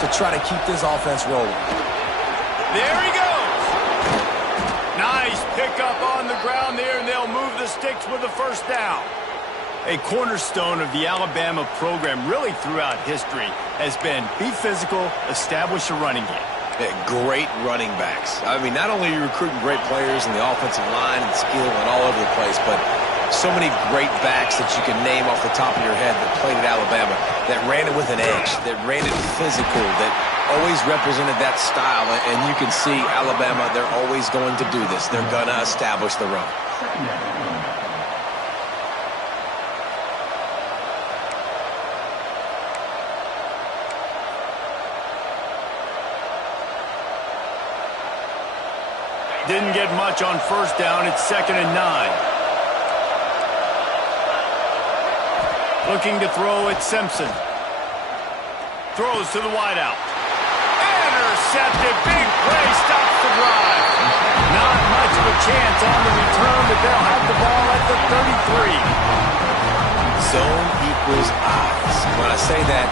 to try to keep this offense rolling. There he goes. Nice pickup on the ground there, and they'll move the sticks with the first down. A cornerstone of the Alabama program really throughout history has been be physical, establish a running game. Yeah, great running backs. I mean, not only are you recruiting great players in the offensive line and skill and all over the place, but so many great backs that you can name off the top of your head that played at Alabama, that ran it with an edge, that ran it physical, that always represented that style. And you can see Alabama, they're always going to do this. They're going to establish the run. Didn't get much on first down. It's 2nd and 9. Looking to throw at Simpson. Throws to the wideout. Intercepted. Big play. Stops the drive. Not much of a chance on the return, but they'll have the ball at the 33. Zone equals eyes. When I say that,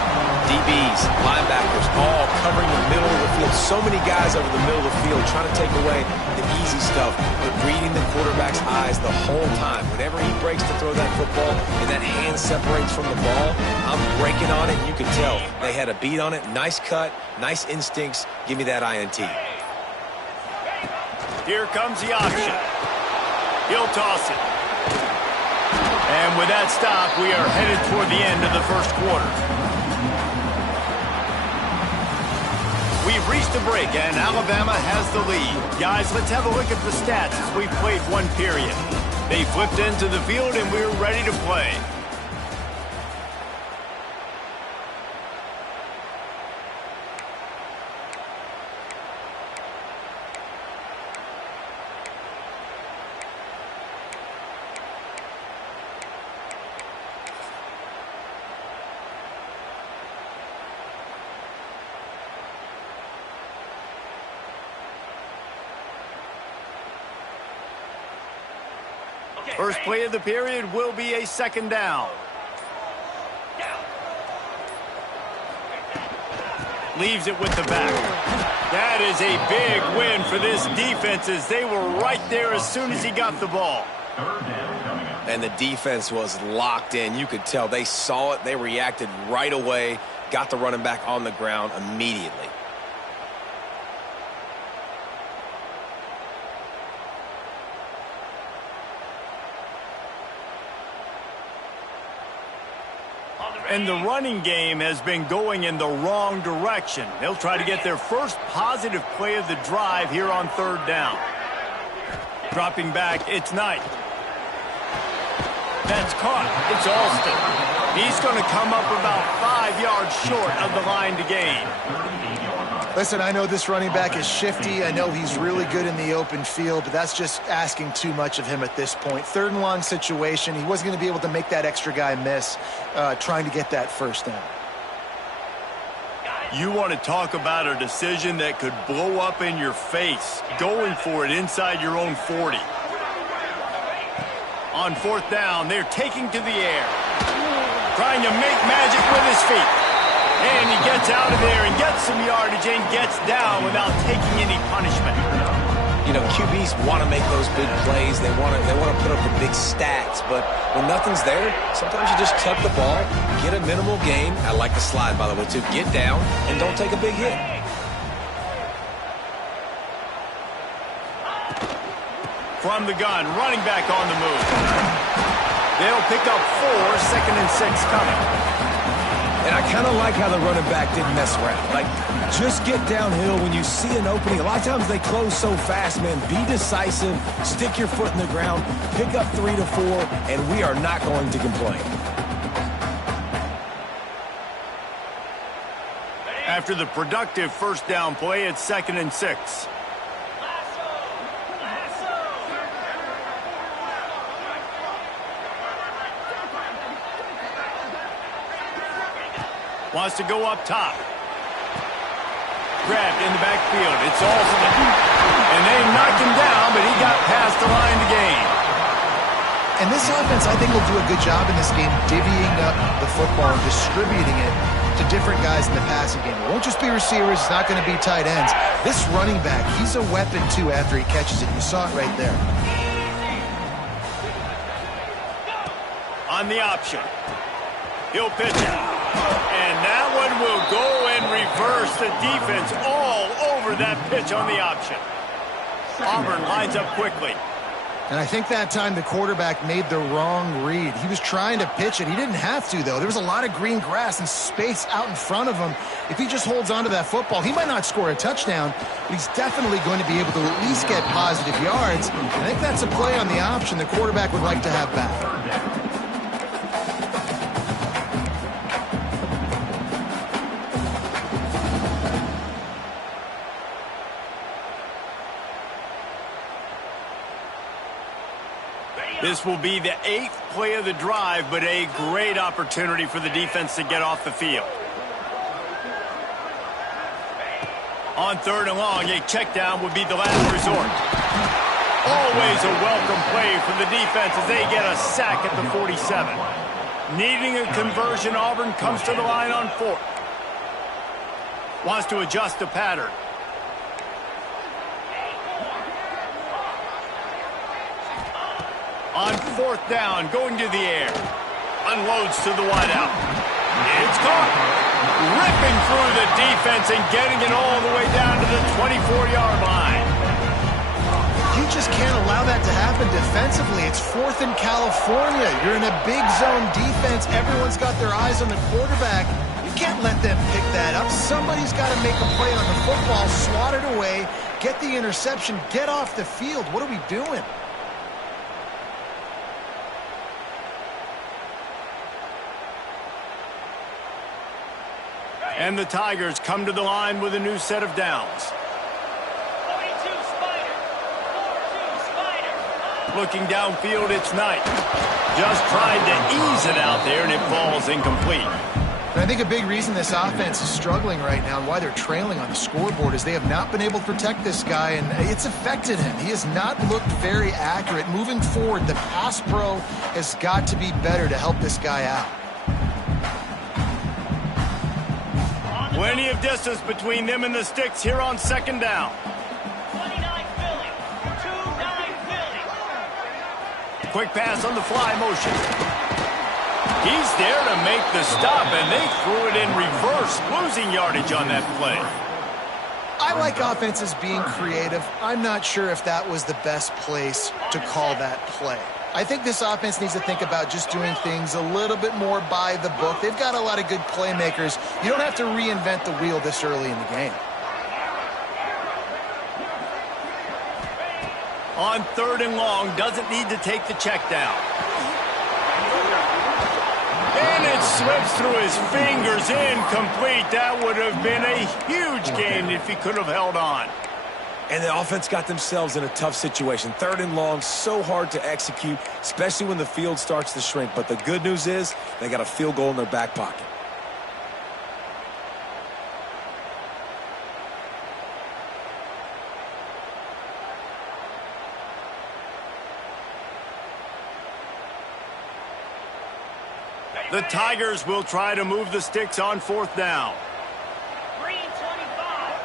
DBs, linebackers, all covering the middle of the field. So many guys over the middle of the field trying to take away the easy stuff, but reading the quarterback's eyes the whole time. Whenever he breaks to throw that football and that hand separates from the ball, I'm breaking on it, and you can tell they had a beat on it. Nice cut, nice instincts. Give me that INT. Here comes the option. He'll toss it. And with that stop, we are headed toward the end of the first quarter. We've reached the break, and Alabama has the lead. Guys, let's have a look at the stats as we've played one period. They flipped into the field, and we're ready to play. First play of the period will be a 2nd down. Leaves it with the back. That is a big win for this defense, as they were right there as soon as he got the ball. And the defense was locked in. You could tell they saw it. They reacted right away, got the running back on the ground immediately. And the running game has been going in the wrong direction. They'll try to get their first positive play of the drive here on 3rd down. Dropping back, it's Knight. That's caught. It's Alston. He's going to come up about 5 yards short of the line to gain. Listen, I know this running back is shifty. I know he's really good in the open field, but that's just asking too much of him at this point. 3rd and long situation. He wasn't going to be able to make that extra guy miss trying to get that first down. You want to talk about a decision that could blow up in your face, going for it inside your own 40. On 4th down, they're taking to the air, trying to make magic with his feet. And he gets out of there and gets some yardage and gets down without taking any punishment. You know, QBs want to make those big plays. They want to put up the big stats. But when nothing's there, sometimes you just tuck the ball, get a minimal gain. I like the slide, by the way, too. Get down and don't take a big hit. From the gun, running back on the move. They'll pick up 4, 2nd and 6 coming. And I kind of like how the running back didn't mess around. Like, just get downhill when you see an opening. A lot of times they close so fast, man. Be decisive, stick your foot in the ground, pick up 3 to 4, and we are not going to complain. After the productive first down play, it's 2nd and 6. Wants to go up top. Grabbed in the backfield. It's Alston. And they knocked him down, but he got past the line to gain. And this offense, I think, will do a good job in this game divvying up the football and distributing it to different guys in the passing game. It won't just be receivers. It's not going to be tight ends. This running back, he's a weapon, too, after he catches it. You saw it right there. On the option. He'll pitch it. And that one will go and reverse the defense all over that pitch on the option. Auburn lines up quickly. And I think that time the quarterback made the wrong read. He was trying to pitch it. He didn't have to, though. There was a lot of green grass and space out in front of him. If he just holds on to that football, he might not score a touchdown, but he's definitely going to be able to at least get positive yards. I think that's a play on the option the quarterback would like to have back. This will be the 8th play of the drive, but a great opportunity for the defense to get off the field. On 3rd and long, a check down would be the last resort. Always a welcome play for the defense as they get a sack at the 47. Needing a conversion, Auburn comes to the line on 4th. Wants to adjust the pattern. On 4th down, going to the air. Unloads to the wideout. It's caught. Ripping through the defense and getting it all the way down to the 24-yard line. You just can't allow that to happen defensively. It's 4th in California. You're in a big zone defense. Everyone's got their eyes on the quarterback. You can't let them pick that up. Somebody's got to make a play on the football, swat it away, get the interception, get off the field. What are we doing? And the Tigers come to the line with a new set of downs. 42 Spider. 42 Spider. Looking downfield, it's Knight. Just trying to ease it out there, and it falls incomplete. And I think a big reason this offense is struggling right now and why they're trailing on the scoreboard is they have not been able to protect this guy, and it's affected him. He has not looked very accurate. Moving forward, the pass pro has got to be better to help this guy out. Plenty of distance between them and the sticks here on 2nd down. 29 Philly. 29 Philly. Quick pass on the fly motion. He's there to make the stop, and they threw it in reverse, losing yardage on that play. I like offenses being creative. I'm not sure if that was the best place to call that play. I think this offense needs to think about just doing things a little bit more by the book. They've got a lot of good playmakers. You don't have to reinvent the wheel this early in the game. On 3rd and long, doesn't need to take the check down. And it slips through his fingers, incomplete. That would have been a huge gain if he could have held on. And the offense got themselves in a tough situation. 3rd and long, so hard to execute, especially when the field starts to shrink. But the good news is they got a field goal in their back pocket. The Tigers will try to move the sticks on 4th down. Green 25.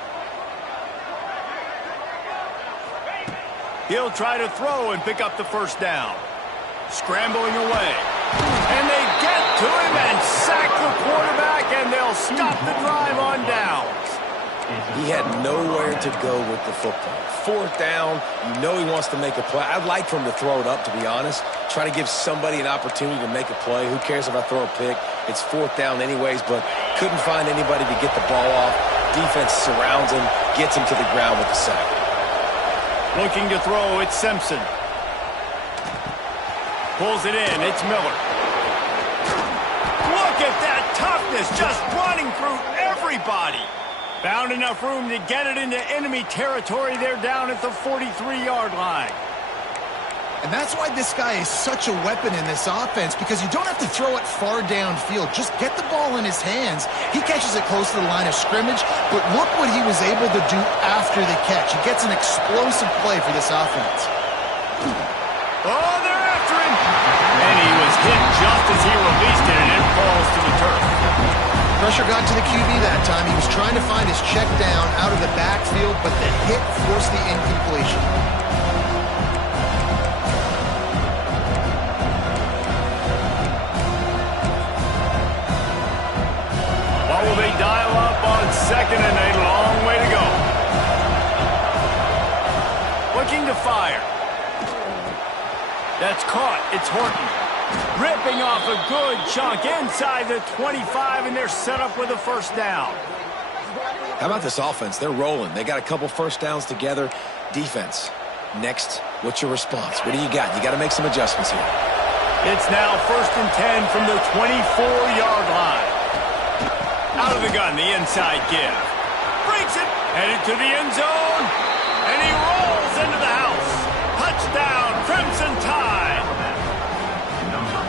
He'll try to throw and pick up the 1st down. Scrambling away. And they get to him and sack the quarterback, and they'll stop the drive on downs. He had nowhere to go with the football. 4th down, you know he wants to make a play. I'd like for him to throw it up, to be honest. Try to give somebody an opportunity to make a play. Who cares if I throw a pick? It's 4th down anyways, but couldn't find anybody to get the ball off. Defense surrounds him, gets him to the ground with the sack. Looking to throw, it's Simpson. Pulls it in, it's Miller. Look at that toughness, just running through everybody. Found enough room to get it into enemy territory. They're down at the 43-yard line. And that's why this guy is such a weapon in this offense, because you don't have to throw it far downfield. Just get the ball in his hands. He catches it close to the line of scrimmage, but look what he was able to do after the catch. He gets an explosive play for this offense. Oh, they're after him. And he was hit just as he released it, and it falls to the turf. Pressure got to the QB that time. He was trying to find his check down out of the backfield, but the hit forced the incompletion. What will they dial up on second and a long way to go? Looking to fire. That's caught. It's Horton. Ripping off a good chunk inside the 25, and they're set up with a first down. How about this offense? They're rolling. They got a couple first downs together. Defense. Next, what's your response? What do you got? You got to make some adjustments here. It's now 1st and 10 from the 24-yard line. Out of the gun, the inside give. Breaks it, headed to the end zone, and he rolls into the house. Touchdown, Crimson Tide.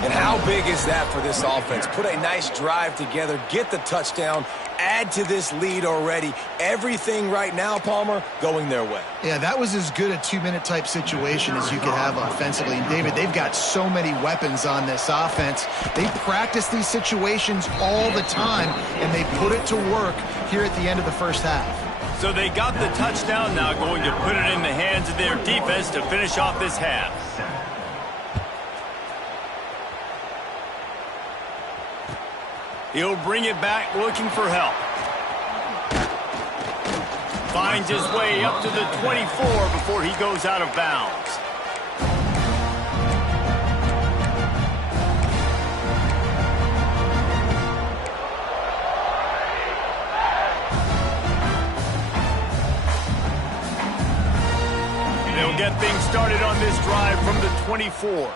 And how big is that for this offense? Put a nice drive together, get the touchdown, add to this lead already. Everything right now, Palmer, going their way. Yeah, that was as good a two-minute type situation as you could have offensively. And, David, they've got so many weapons on this offense. They practice these situations all the time, and they put it to work here at the end of the first half. So they got the touchdown, now going to put it in the hands of their defense to finish off this half. He'll bring it back looking for help. Finds his way up to the 24 before he goes out of bounds. They'll get things started on this drive from the 24.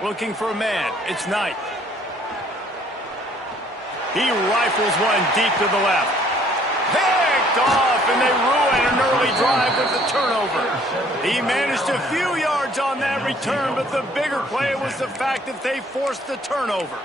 Looking for a man. It's Knight. He rifles one deep to the left. Picked off, and they ruin an early drive with the turnover. He managed a few yards on that return, but the bigger play was the fact that they forced the turnover.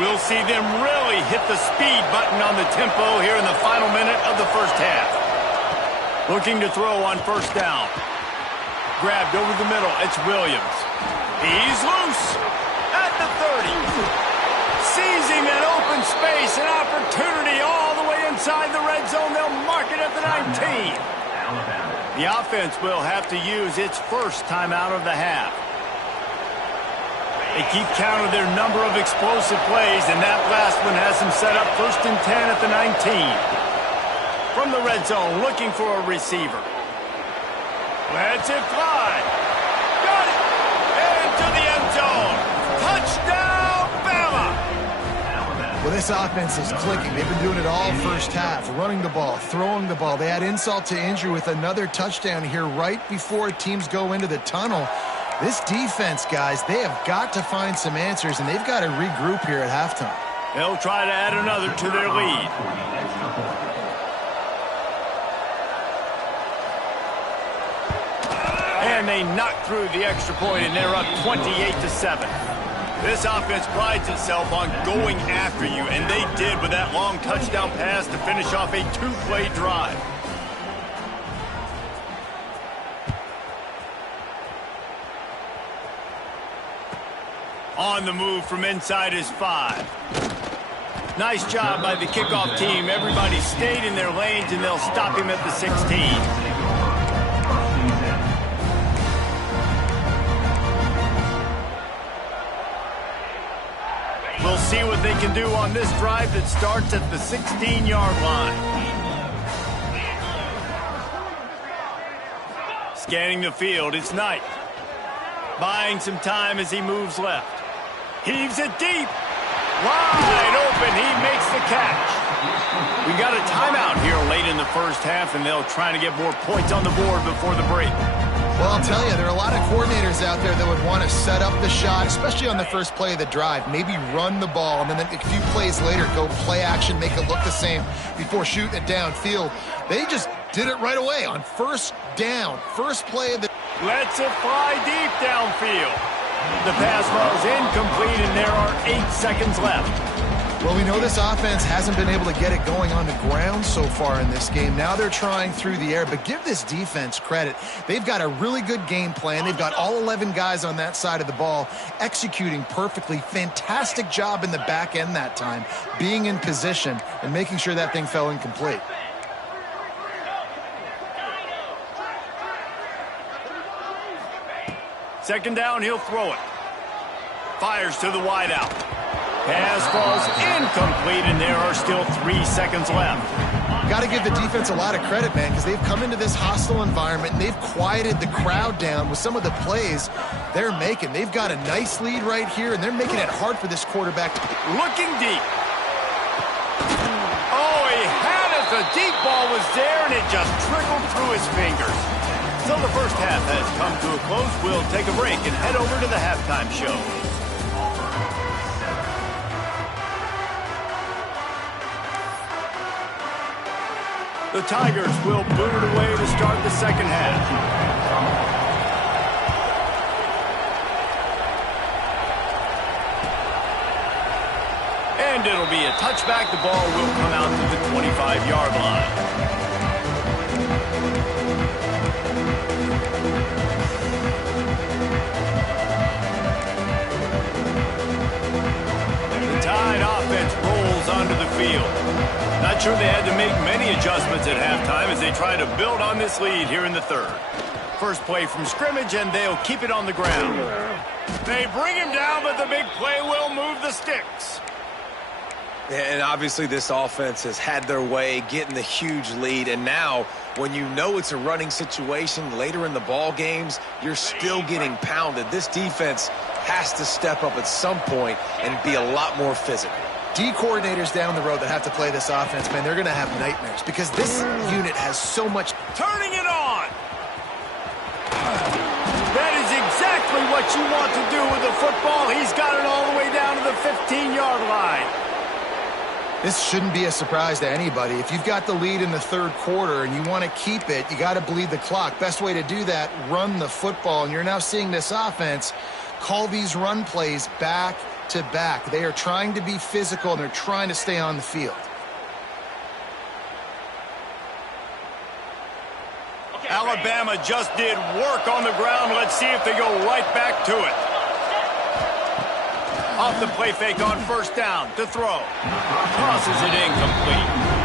We'll see them really hit the speed button on the tempo here in the final minute of the first half. Looking to throw on first down. Grabbed over the middle. It's Williams. He's loose at the 30. Seizing an open space, an opportunity all the way inside the red zone. They'll mark it at the 19. The offense will have to use its first timeout of the half. They keep count of their number of explosive plays, and that last one has them set up 1st and 10 at the 19. From the red zone, looking for a receiver. Lets it fly. Got it! Into the end zone. Touchdown, Bama! Well, this offense is clicking. They've been doing it all first half, running the ball, throwing the ball. They had insult to injury with another touchdown here right before teams go into the tunnel. This defense, guys, they have got to find some answers, and they've got to regroup here at halftime. They'll try to add another to their lead. And they knock through the extra point, and they're up 28-7. This offense prides itself on going after you, and they did with that long touchdown pass to finish off a two-play drive. On the move from inside his 5. Nice job by the kickoff team. Everybody stayed in their lanes, and they'll stop him at the 16. We'll see what they can do on this drive that starts at the 16-yard line. Scanning the field, it's Knight. Buying some time as he moves left. Heaves it deep. Wide open. He makes the catch. We got a timeout here late in the first half, and they'll try to get more points on the board before the break. Well, I'll tell you, there are a lot of coordinators out there that would want to set up the shot, especially on the first play of the drive. Maybe run the ball, and then a few plays later, go play action, make it look the same before shooting it downfield. They just did it right away on first down. First play of the... Lets it fly deep downfield. The pass falls incomplete, and there are 8 seconds left. Well, we know this offense hasn't been able to get it going on the ground so far in this game. Now they're trying through the air, but give this defense credit. They've got a really good game plan. They've got all 11 guys on that side of the ball executing perfectly. Fantastic job in the back end that time, being in position and making sure that thing fell incomplete. Second down, he'll throw it. Fires to the wideout. Pass falls incomplete, and there are still 3 seconds left. Got to give the defense a lot of credit, man, because they've come into this hostile environment, and they've quieted the crowd down with some of the plays they're making. They've got a nice lead right here, and they're making it hard for this quarterback. Looking deep. Oh, he had it. The deep ball was there, and it just trickled through his fingers. So the first half has come to a close. We'll take a break and head over to the halftime show. The Tigers will boot it away to start the second half. And it'll be a touchback. The ball will come out to the 25-yard line. The Tide offense rolls onto the field. Not sure they had to make many adjustments at halftime as they try to build on this lead here in the third. First play from scrimmage, and they'll keep it on the ground. They bring him down, but the big play will move the sticks. And obviously this offense has had their way getting the huge lead, and now when you know it's a running situation later in the ball games, you're still getting pounded. This defense has to step up at some point and be a lot more physical. D coordinators down the road that have to play this offense, man, they're going to have nightmares because this unit has so much. Turning it on. That is exactly what you want to do with the football. He's got it all the way down to the 15-yard line. This shouldn't be a surprise to anybody. If you've got the lead in the third quarter and you want to keep it, you got to bleed the clock. Best way to do that, run the football. And you're now seeing this offense call these run plays back to back. They are trying to be physical, and they're trying to stay on the field. Alabama just did work on the ground. Let's see if they go right back to it. Off the play fake on first down to throw. Crosses it incomplete.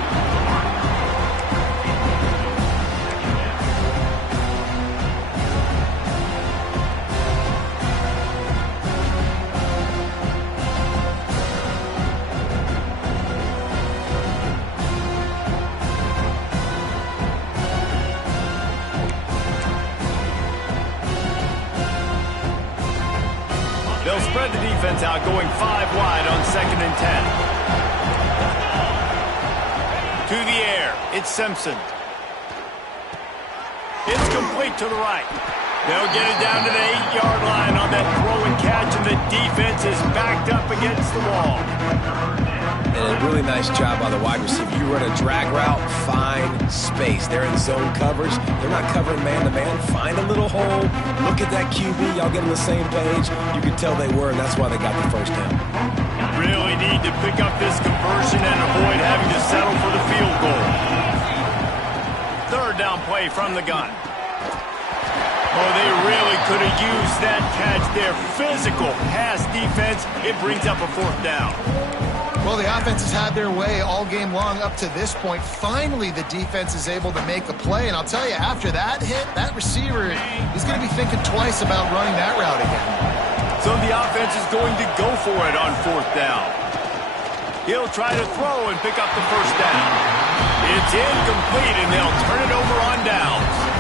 They'll spread the defense out, going 5 wide on 2nd and 10. To the air, it's Simpson. It's complete to the right. They'll get it down to the 8-yard line on that throw and catch, and the defense is backed up against the wall. And a really nice job by the wide receiver. You run a drag route, find space. They're in zone coverage. They're not covering man-to-man. Find a little hole. Look at that QB. Y'all get on the same page. You can tell they were, and that's why they got the first down. Really need to pick up this conversion and avoid having to settle for the field goal. Third down play from the gun. Oh, they really could have used that catch there. Physical pass defense. It brings up a 4th down. Well, the offense has had their way all game long up to this point. Finally, the defense is able to make a play. And I'll tell you, after that hit, that receiver, he's going to be thinking twice about running that route again. So the offense is going to go for it on 4th down. He'll try to throw and pick up the first down. It's incomplete, and they'll turn it over on downs.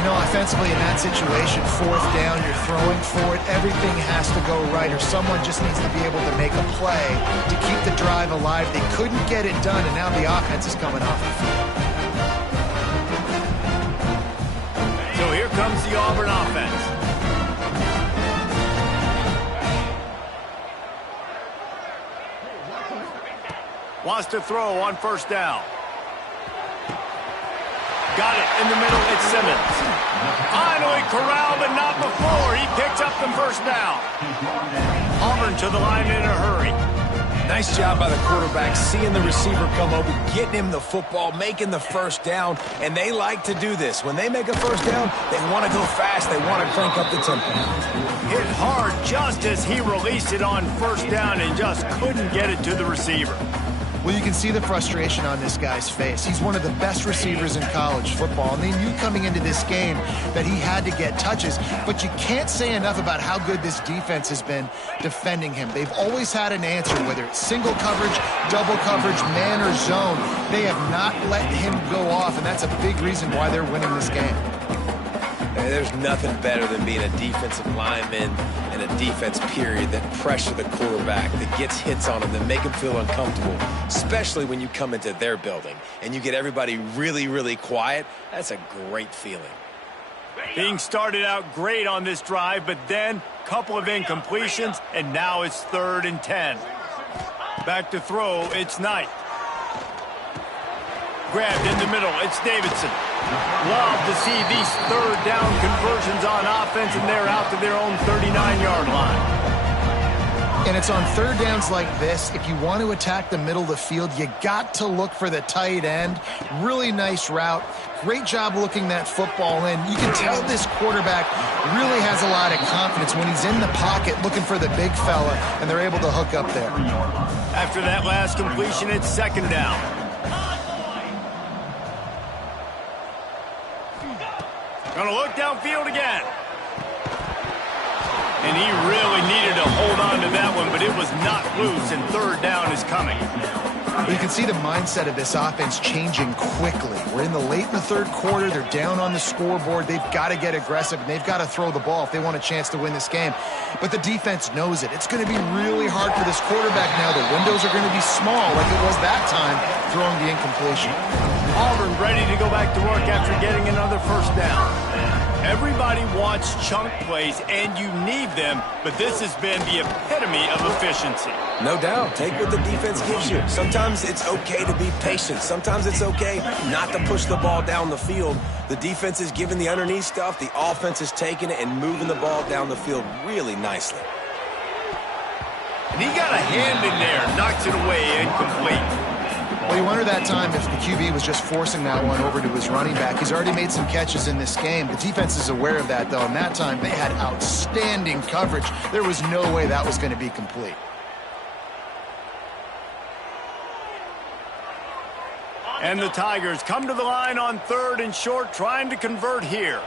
You know, offensively in that situation, 4th down, you're throwing for it. Everything has to go right, or someone just needs to be able to make a play to keep the drive alive. They couldn't get it done, and now the offense is coming off the field. So here comes the Auburn offense. Wants to throw on first down. Got it in the middle. It's Simmons. Finally corralled, but not before. He picks up the first down. Auburn to the line in a hurry. Nice job by the quarterback, seeing the receiver come over, getting him the football, making the first down, and they like to do this. When they make a first down, they want to go fast. They want to crank up the tempo. Hit hard just as he released it on first down and just couldn't get it to the receiver. Well, you can see the frustration on this guy's face. He's one of the best receivers in college football, and they knew coming into this game that he had to get touches, but you can't say enough about how good this defense has been defending him. They've always had an answer, whether it's single coverage, double coverage, man or zone. They have not let him go off, and that's a big reason why they're winning this game. There's nothing better than being a defensive lineman and a defense period that pressure the quarterback, that gets hits on him, that make him feel uncomfortable, especially when you come into their building and you get everybody really, really quiet. That's a great feeling. Being started out great on this drive, but then a couple of incompletions, and now it's 3rd and 10. Back to throw, it's Knight. Grabbed in the middle, it's Davidson. Love to see these 3rd down conversions on offense, and they're out to their own 39-yard line. And it's on 3rd downs like this, if you want to attack the middle of the field, you got to look for the tight end. Really nice route. Great job looking that football in. You can tell this quarterback really has a lot of confidence when he's in the pocket looking for the big fella, and they're able to hook up there. After that last completion, it's 2nd down. Gonna look downfield again. And he really needed to hold on to that one, but it was not loose, and 3rd down is coming. You can see the mindset of this offense changing quickly. We're in the late in the 3rd quarter. They're down on the scoreboard. They've got to get aggressive, and they've got to throw the ball if they want a chance to win this game. But the defense knows it. It's going to be really hard for this quarterback now. The windows are going to be small like it was that time throwing the incompletion. Auburn ready to go back to work after getting another first down. Everybody wants chunk plays, and you need them, but this has been the epitome of efficiency. No doubt. Take what the defense gives you. Sometimes it's okay to be patient. Sometimes it's okay not to push the ball down the field. The defense is giving the underneath stuff. The offense is taking it and moving the ball down the field really nicely. And he got a hand in there, knocks it away, incomplete. Well, you wonder that time if the QB was just forcing that one over to his running back. He's already made some catches in this game. The defense is aware of that, though, and that time they had outstanding coverage. There was no way that was going to be complete. And the Tigers come to the line on 3rd and short, trying to convert here.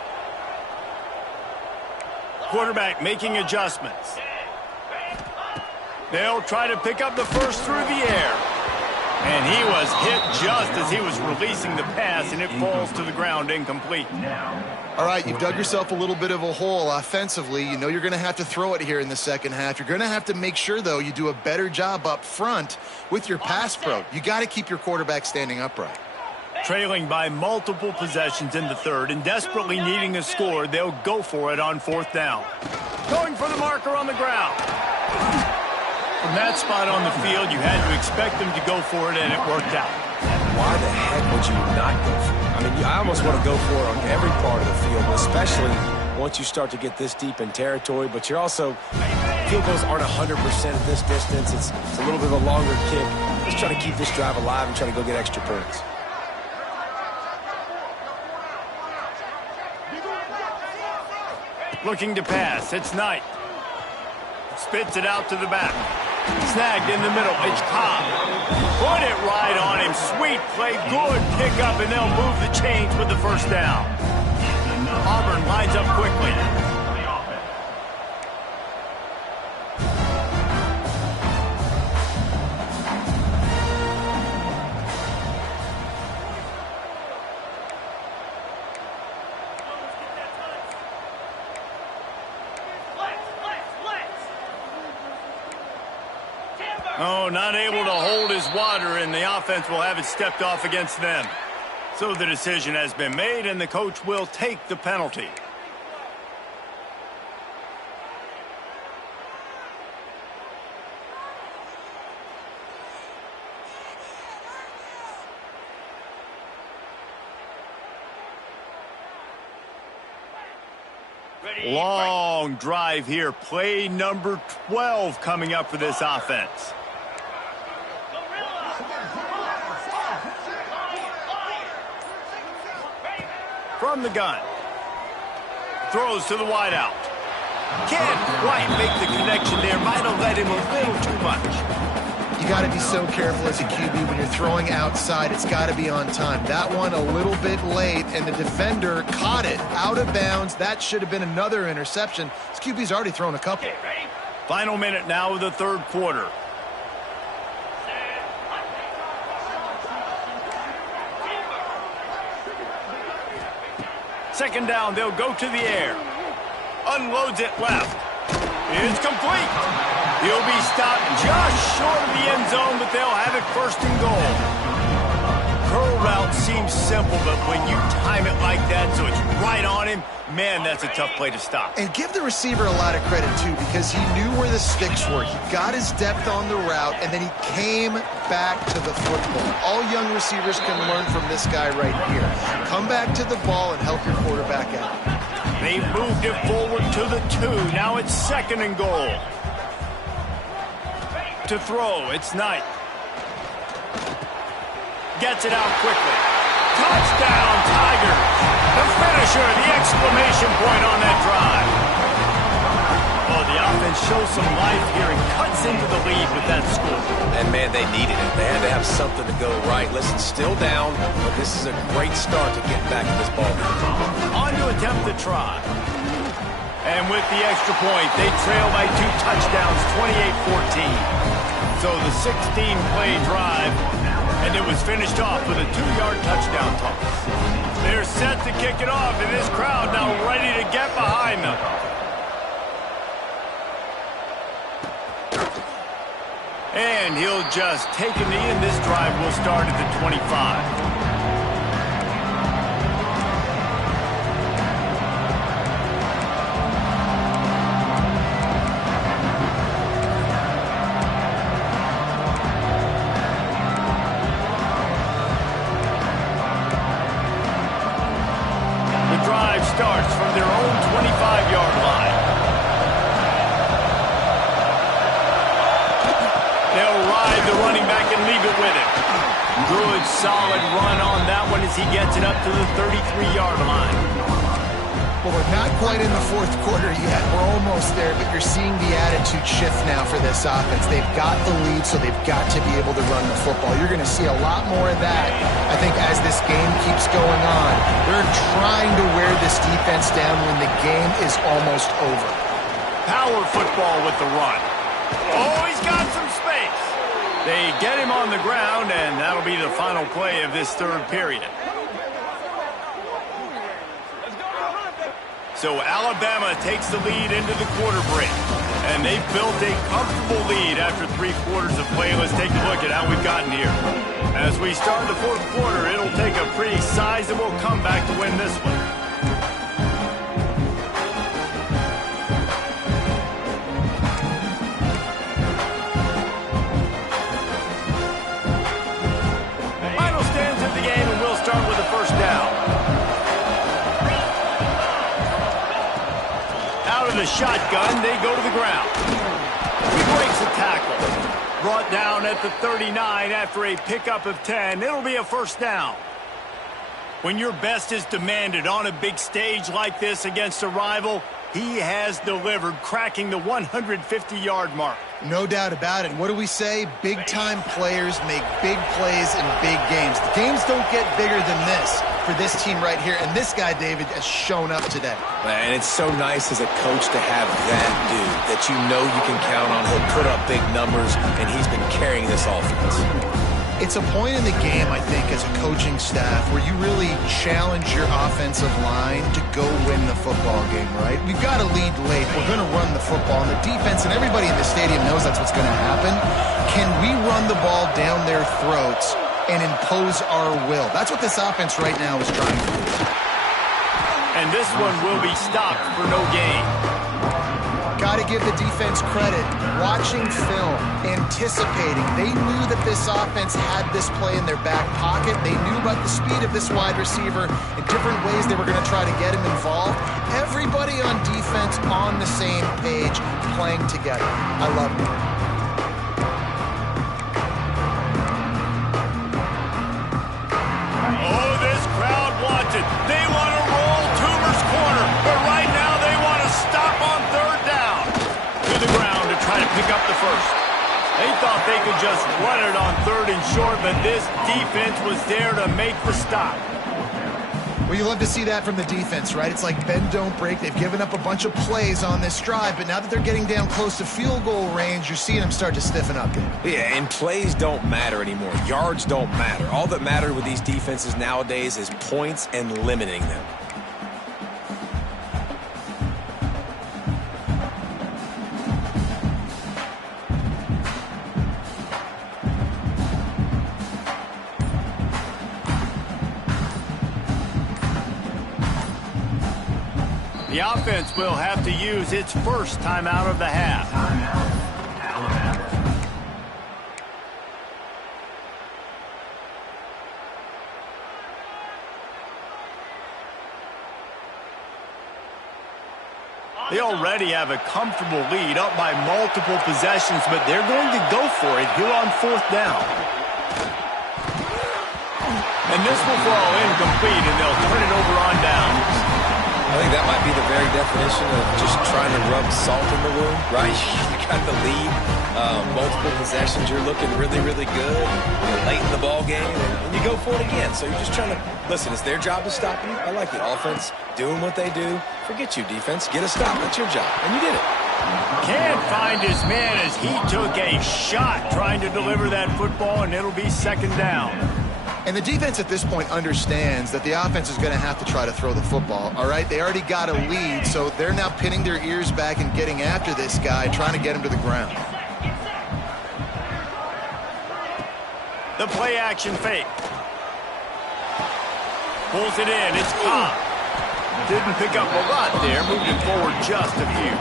Quarterback making adjustments. They'll try to pick up the first through the air. And he was hit just as he was releasing the pass, and it falls to the ground incomplete. All right, you've dug yourself a little bit of a hole offensively. You know you're going to have to throw it here in the second half. You're going to have to make sure, though, you do a better job up front with your pass pro. You got to keep your quarterback standing upright. Trailing by multiple possessions in the 3rd and desperately needing a score, they'll go for it on 4th down. Going for the marker on the ground. From that spot on the field, you had to expect them to go for it, and it worked out. Why the heck would you not go for it? I mean, I almost want to go for it on every part of the field, especially once you start to get this deep in territory. But you're also, field goals aren't 100% at this distance. It's a little bit of a longer kick. Just try to keep this drive alive and try to go get extra points. Looking to pass, it's Knight. Spits it out to the back. Snagged in the middle, it's Cobb. Put it right on him, sweet play, good pickup, and they'll move the chains with the first down. Auburn lines up quickly. Oh, not able to hold his water, and the offense will have it stepped off against them. So the decision has been made, and the coach will take the penalty. Long drive here. Play number 12 coming up for this offense. From the gun. Throws to the wideout. Can't quite make the connection there. Might have let him a little too much. You got to be so careful as a QB when you're throwing outside. It's got to be on time. That one a little bit late, and the defender caught it out of bounds. That should have been another interception. This QB's already thrown a couple. Final minute now of the third quarter. Second down, they'll go to the air. Unloads it left. It's complete. He'll be stopped just short of the end zone, but they'll have it first and goal. Curl route seems simple, but when you time it like that so it's right on him, man, that's a tough play to stop. And give the receiver a lot of credit, too, because he knew where the sticks were. He got his depth on the route, and then he came back to the football. All young receivers can learn from this guy right here. Come back to the ball and help your quarterback out. They moved it forward to the 2. Now it's second and goal. To throw, it's Knight. Gets it out quickly. Touchdown, Tigers. The finisher, the exclamation point on that drive. Oh, the offense shows some life here and cuts into the lead with that score. And, man, they needed it. They had to have something to go right. Listen, still down, but this is a great start to get back in this ball game. On to attempt the try. And with the extra point, they trail by 2 touchdowns, 28-14. So the 16-play drive, and it was finished off with a 2-yard touchdown toss. They're set to kick it off, and this crowd now ready to get behind them. And he'll just take a knee, and this drive will start at the 25. Starts from their own 25-yard line. They'll ride the running back and leave it with him. Good, solid run on that one as he gets it up to the 33-yard line. Well, we're not quite in the fourth quarter yet. We're almost there, but you're seeing the attitude shift now for this offense. They've got the lead, so they've got to be able to run the football. You're going to see a lot more of that, I think, as this game keeps going on. They're trying to wear this defense down when the game is almost over. Power football with the run. Oh, he's got some space. They get him on the ground, and that'll be the final play of this third period. So Alabama takes the lead into the quarter break. And they've built a comfortable lead after 3 quarters of play. Let's take a look at how we've gotten here. As we start the fourth quarter, it'll take a pretty sizable comeback to win this one. Final stands of the game, and we'll start with the first down. Out of the shotgun, they go to the ground. He breaks a tackle. Brought down at the 39 after a pickup of 10. It'll be a first down. When your best is demanded on a big stage like this against a rival, he has delivered, cracking the 150-yard mark. No doubt about it. What do we say? Big-time players make big plays in big games. The games don't get bigger than this for this team right here, and this guy, David, has shown up today. And it's so nice as a coach to have that dude that you know you can count on. He'll put up big numbers, and he's been carrying this offense. It's a point in the game, I think, as a coaching staff where you really challenge your offensive line to go win the football game, right? We've got to lead late. We're going to run the football. And the defense and everybody in the stadium knows that's what's going to happen. Can we run the ball down their throats and impose our will? That's what this offense right now is trying to do. And this one will be stopped for no gain. Got got to give the defense credit. Watching film, anticipating. They knew that this offense had this play in their back pocket. They knew about the speed of this wide receiver and different ways they were going to try to get him involved. Everybody on defense on the same page, playing together. I love it. Oh, this crowd wants it. They want to roll Toomer's corner, but right now they want to stop on third down. To the ground to try to pick up the first. They thought they could just run it on third and short, but this defense was there to make the stop. Well, you love to see that from the defense, right? It's like bend, don't break. They've given up a bunch of plays on this drive, but now that they're getting down close to field goal range, you're seeing them start to stiffen up. Yeah, and plays don't matter anymore. Yards don't matter. All that matters with these defenses nowadays is points and limiting them. The offense will have to use its first timeout of the half. They already have a comfortable lead up by multiple possessions, but they're going to go for it here on fourth down. And this will fall incomplete, and they'll turn it over on down. I think that might be the very definition of just trying to rub salt in the wound, right? You got the lead, multiple possessions, you're looking really, really good, you're late in the ball game, and you go for it again. So you're just trying to, listen, it's their job to stop you. I like the offense doing what they do. Forget you, defense. Get a stop. That's your job. And you did it. Can't find his man as he took a shot trying to deliver that football, and it'll be second down. And the defense at this point understands that the offense is going to have to try to throw the football, all right? They already got a lead, so they're now pinning their ears back and getting after this guy, trying to get him to the ground. The play action fake. Pulls it in. It's Cobb. Didn't pick up a lot there, moving forward just a few.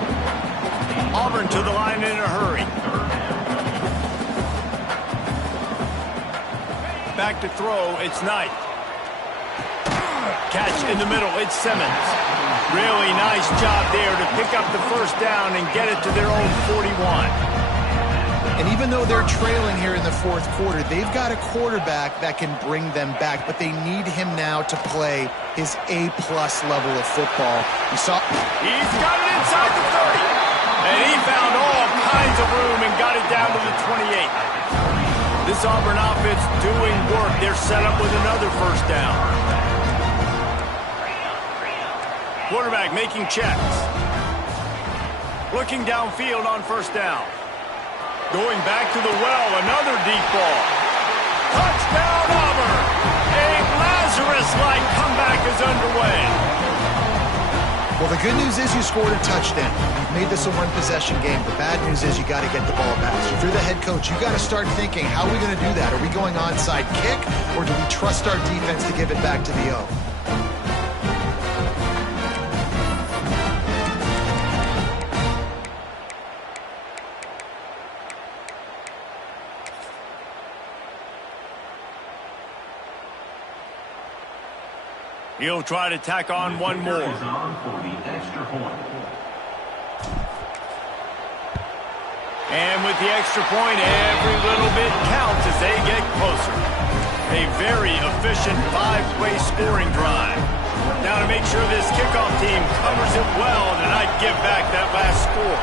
Auburn to the line in a hurry. Back to throw, it's Knight. Catch in the middle, it's Simmons. Really nice job there to pick up the first down and get it to their own 41. And even though they're trailing here in the fourth quarter, they've got a quarterback that can bring them back, but they need him now to play his A-plus level of football. You saw... He's got it inside the 30. And he found all kinds of room and got it down to the 28. This Auburn offense doing work. They're set up with another first down. Quarterback making checks. Looking downfield on first down. Going back to the well, another deep ball. Touchdown Auburn! A Lazarus-like comeback is underway. Well, the good news is you scored a touchdown. You've made this a one-possession game. The bad news is you got to get the ball back. So if you're the head coach, you got to start thinking, how are we going to do that? Are we going onside kick, or do we trust our defense to give it back to the O? He'll try to tack on one more. And with the extra point, every little bit counts as they get closer. A very efficient five-way scoring drive. Now to make sure this kickoff team covers it well, and I'd give back that last score.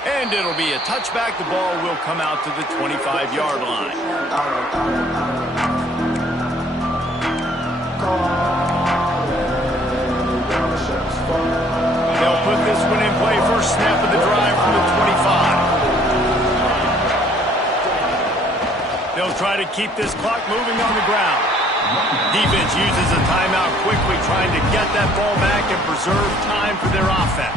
And it'll be a touchback. The ball will come out to the 25-yard line. They'll put this one in play. First snap of the drive from the 25. They'll try to keep this clock moving on the ground. Defense uses a timeout quickly, trying to get that ball back and preserve time for their offense.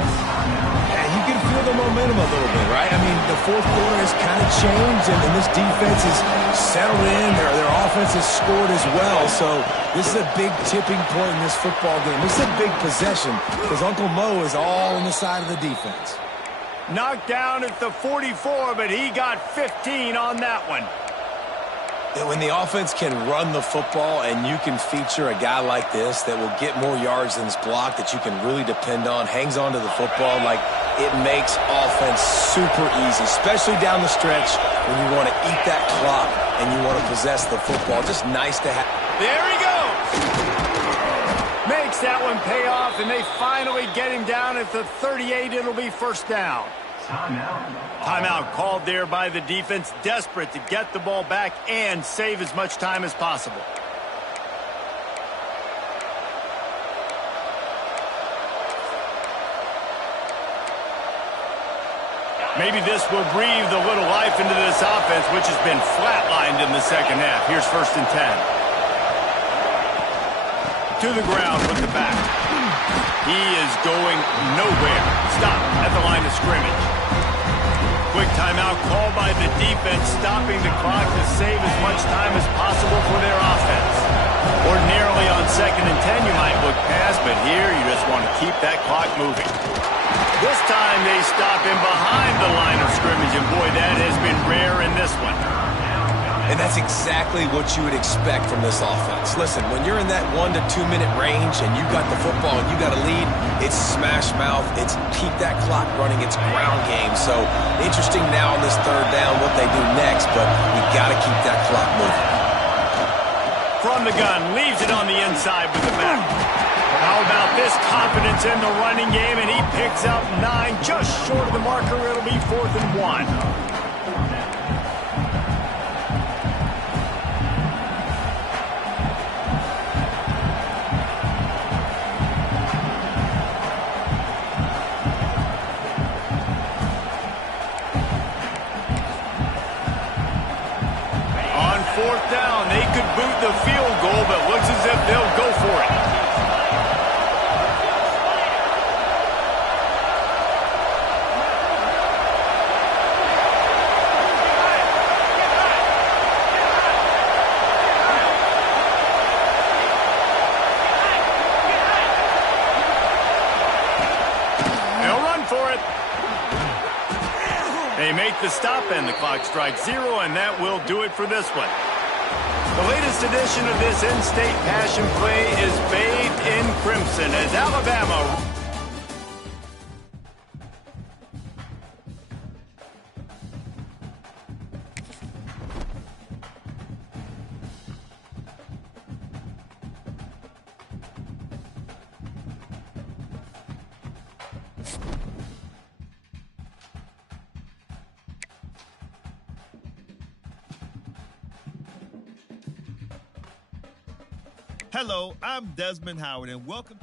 You can feel the momentum a little bit, right? I mean, the fourth quarter has kind of changed, and this defense is settled in. Their offense has scored as well. So this is a big tipping point in this football game. This is a big possession because Uncle Mo is all on the side of the defense. Knocked down at the 44, but he got 15 on that one. When the offense can run the football and you can feature a guy like this that will get more yards than his block, that you can really depend on, hangs on to the football, like it makes offense super easy, especially down the stretch when you want to eat that clock and you want to possess the football. Just nice to have. There he goes. Makes that one pay off, and they finally get him down at the 38. It'll be first down. Timeout called there by the defense, desperate to get the ball back and save as much time as possible. Maybe this will breathe a little life into this offense, which has been flatlined in the second half. Here's 1st and 10. To the ground with the back. He is going nowhere. Stop at the line of scrimmage. Quick timeout called by the defense, stopping the clock to save as much time as possible for their offense. Ordinarily on 2nd and 10, you might look past, but here you just want to keep that clock moving. This time they stop him behind the line of scrimmage, and boy, that has been rare in this one. And that's exactly what you would expect from this offense. Listen, when you're in that 1 to 2 minute range and you got the football and you got a lead, it's smash mouth, it's keep that clock running, it's ground game. So interesting now on this 3rd down what they do next, but we got to keep that clock moving. From the gun, leaves it on the inside with the back. How about this confidence in the running game, and he picks up 9, just short of the marker. It'll be 4th and 1. Down. They could boot the field goal, but looks as if they'll go for it. They'll run for it. They make the stop, and the clock strikes 0, and that will do it for this one. The latest edition of this in-state passion play is bathed in crimson as Alabama. Hello, I'm Desmond Howard, and welcome.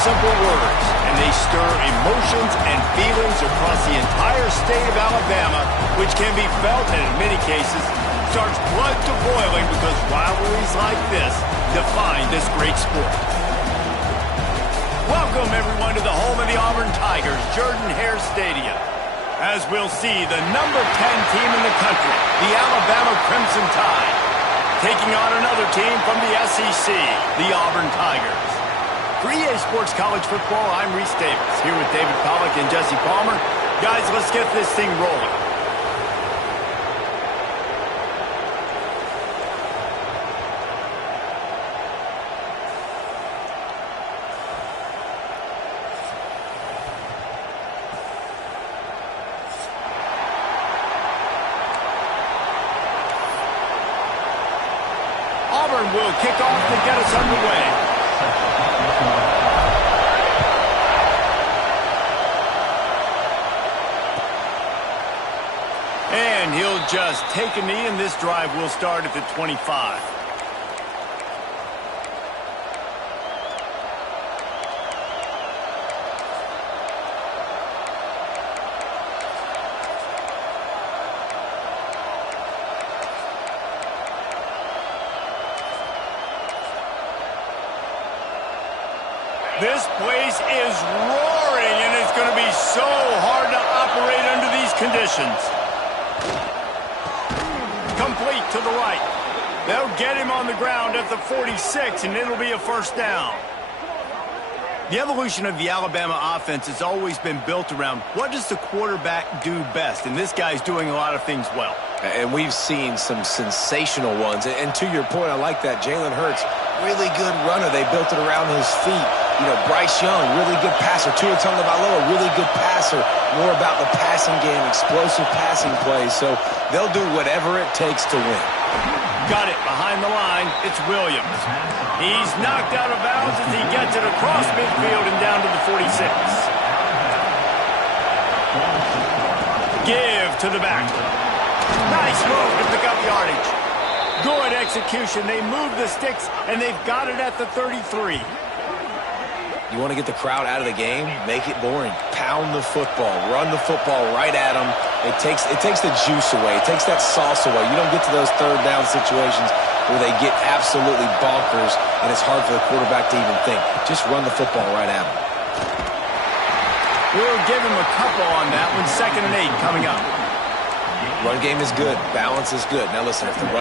simple words, and they stir emotions and feelings across the entire state of Alabama, which can be felt and in many cases starts blood to boiling because rivalries like this define this great sport. Welcome, everyone, to the home of the Auburn Tigers, Jordan-Hare Stadium. As we'll see, the number 10 team in the country, the Alabama Crimson Tide, taking on another team from the SEC, the Auburn Tigers. For EA Sports College Football, I'm Reese Davis, here with David Pollack and Jesse Palmer. Guys, let's get this thing rolling. Auburn will kick off to get us underway. And he'll just take a knee, and this drive will start at the 25. This place is roaring, and it's going to be so hard to operate under these conditions. Complete to the right. They'll get him on the ground at the 46, and it'll be a first down. The evolution of the Alabama offense has always been built around what does the quarterback do best, and this guy's doing a lot of things well. And we've seen some sensational ones. And to your point, I like that. Jalen Hurts, really good runner. They built it around his feet. You know, Bryce Young, really good passer. Tua Tagovailoa, really good passer. More about the passing game, explosive passing plays. So they'll do whatever it takes to win. Got it behind the line. It's Williams. He's knocked out of bounds as he gets it across midfield and down to the 46. Give to the back. Nice move to pick up yardage. Good execution. They move the sticks, and they've got it at the 33. You want to get the crowd out of the game? Make it boring. Pound the football. Run the football right at them. It takes the juice away. It takes that sauce away. You don't get to those third down situations where they get absolutely bonkers, and it's hard for the quarterback to even think. Just run the football right at them. We'll give him a couple on that one. 2nd and 8 coming up. Run game is good. Balance is good. Now listen, if the run...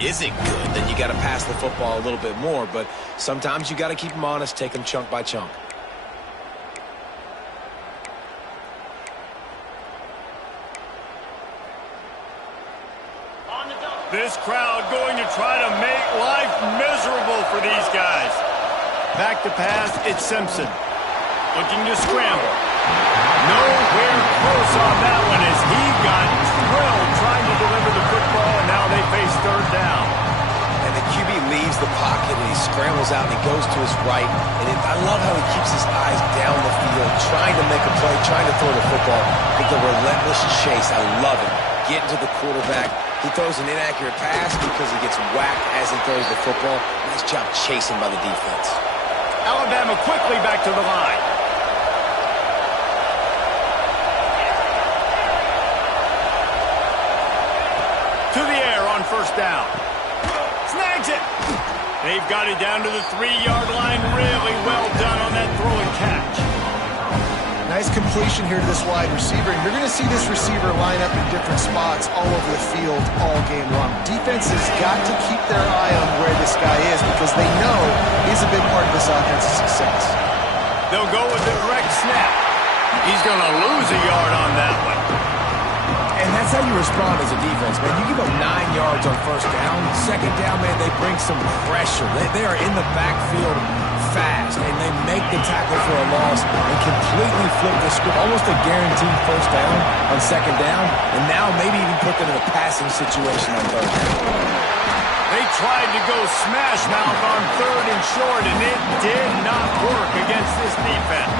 isn't good, then you got to pass the football a little bit more. But sometimes you got to keep them honest, take them chunk by chunk. This crowd going to try to make life miserable for these guys. Back to pass, it's Simpson. Looking to scramble. Nowhere close on that one as he got drilled trying to deliver the football, and now they face third down. And the QB leaves the pocket, and he scrambles out, and he goes to his right. And I love how he keeps his eyes down the field, trying to make a play, trying to throw the football with the relentless chase. I love it. Getting to the quarterback, He throws an inaccurate pass because he gets whacked as he throws the football. Nice job chasing by the defense. Alabama quickly back to the line. To the air on first down. Snags it. They've got it down to the 3-yard line. Really well done on that throw and catch. Nice completion here to this wide receiver. And you're going to see this receiver line up in different spots all over the field all game long. Defense has got to keep their eye on where this guy is because they know he's a big part of this offense's success. They'll go with the direct snap. He's going to lose a yard on that one. And that's how you respond as a defense, man. You give up 9 yards on first down. Second down, man, they bring some pressure. They are in the backfield fast, and they make the tackle for a loss and completely flip the script. Almost a guaranteed first down on second down, and now maybe even put them in a passing situation on third down. They tried to go smash mouth on third and short, and it did not work against this defense.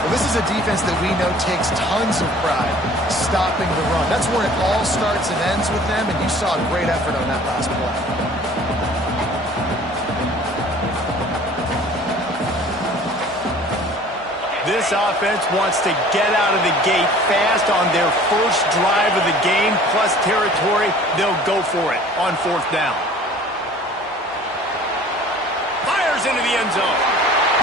Well, this is a defense that we know takes tons of pride stopping the run. That's where it all starts and ends with them, and you saw a great effort on that last play. This offense wants to get out of the gate fast on their first drive of the game, plus territory. They'll go for it on fourth down. Fires into the end zone.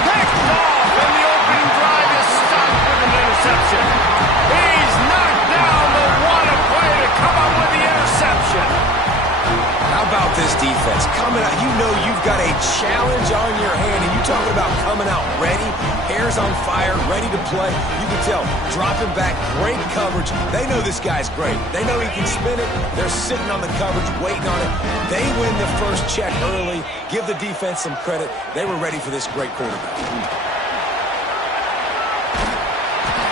Picked off, and the opening drive is stopped with an interception. He's knocked down the one play to come up with the interception. How about this defense? Coming out, you know you've got a challenge on your hand, and you talking about coming out ready, hair's on fire, ready to play. You can tell, dropping back, great coverage. They know this guy's great. They know he can spin it. They're sitting on the coverage, waiting on it. They win the first check early. Give the defense some credit. They were ready for this great quarterback.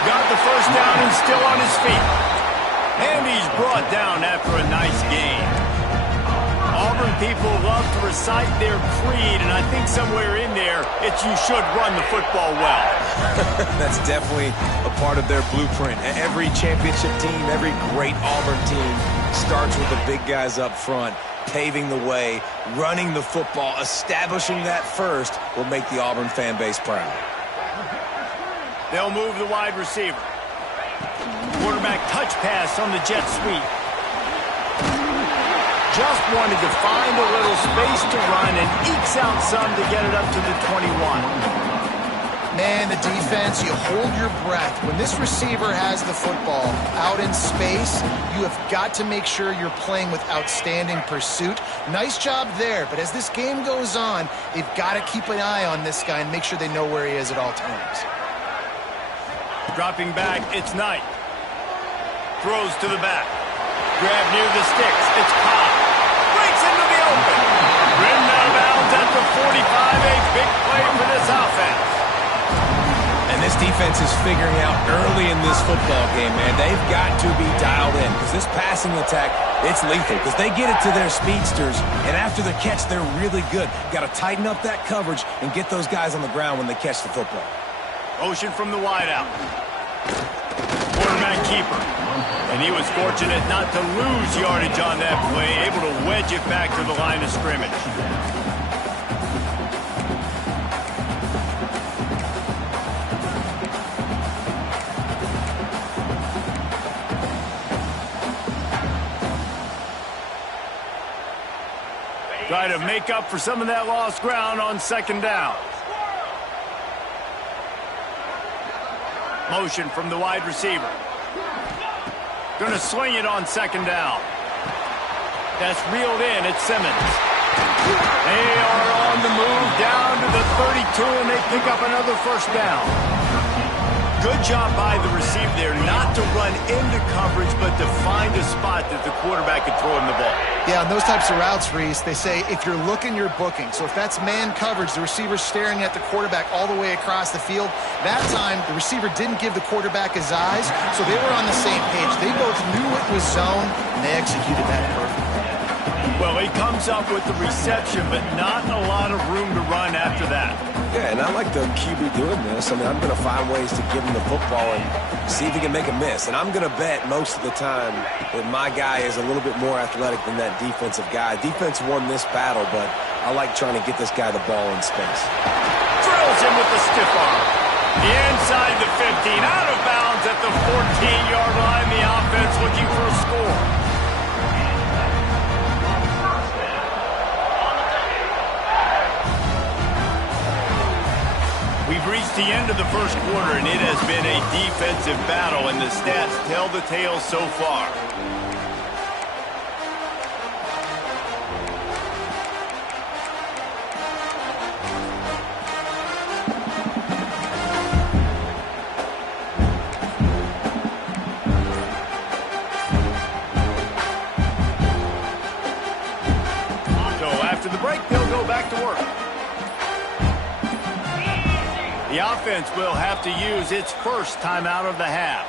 Got the first down and still on his feet. And he's brought down after a nice game. Auburn people love to recite their creed, and I think somewhere in there, it's you should run the football well. That's definitely a part of their blueprint. Every championship team, every great Auburn team starts with the big guys up front, paving the way, running the football, establishing that first will make the Auburn fan base proud. They'll move the wide receiver. Quarterback touch pass on the jet sweep. Just wanted to find a little space to run and ekes out some to get it up to the 21. Man, the defense, you hold your breath. When this receiver has the football out in space, you have got to make sure you're playing with outstanding pursuit. Nice job there, but as this game goes on, they've got to keep an eye on this guy and make sure they know where he is at all times. Dropping back, it's Knight. Throws to the back. Grab near the sticks, it's Cobb. Breaks into the open. Ridden out of bounds at the 45, a big play for this offense. And this defense is figuring out early in this football game, man. They've got to be dialed in because this passing attack, it's lethal because they get it to their speedsters, and after the catch, they're really good. Got to tighten up that coverage and get those guys on the ground when they catch the football. Motion from the wideout. Quarterback keeper. And he was fortunate not to lose yardage on that play, able to wedge it back to the line of scrimmage. Try to make up for some of that lost ground on second down. Motion from the wide receiver. Going to swing it on second down. That's reeled in. It's Simmons. They are on the move down to the 32, and they pick up another first down. Good job by the receiver there not to run into coverage, but to find a spot that the quarterback could throw him the ball. Yeah, on those types of routes, Reese, they say if you're looking, you're booking. So if that's man coverage, the receiver's staring at the quarterback all the way across the field. That time, the receiver didn't give the quarterback his eyes, so they were on the same page. They both knew it was zone, and they executed that perfectly. Well, he comes up with the reception, but not a lot of room to run after that. Yeah, and I like the QB doing this. I mean, I'm going to find ways to give him the football and see if he can make a miss. And I'm going to bet most of the time that my guy is a little bit more athletic than that defensive guy. Defense won this battle, but I like trying to get this guy the ball in space. Drills him with the stiff arm. Inside the 15, out of bounds at the 14-yard line. The offense looking for a score. We've reached the end of the first quarter, and it has been a defensive battle, and the stats tell the tale so far. So after the break, they'll go back to work. The offense will have to use its first timeout of the half.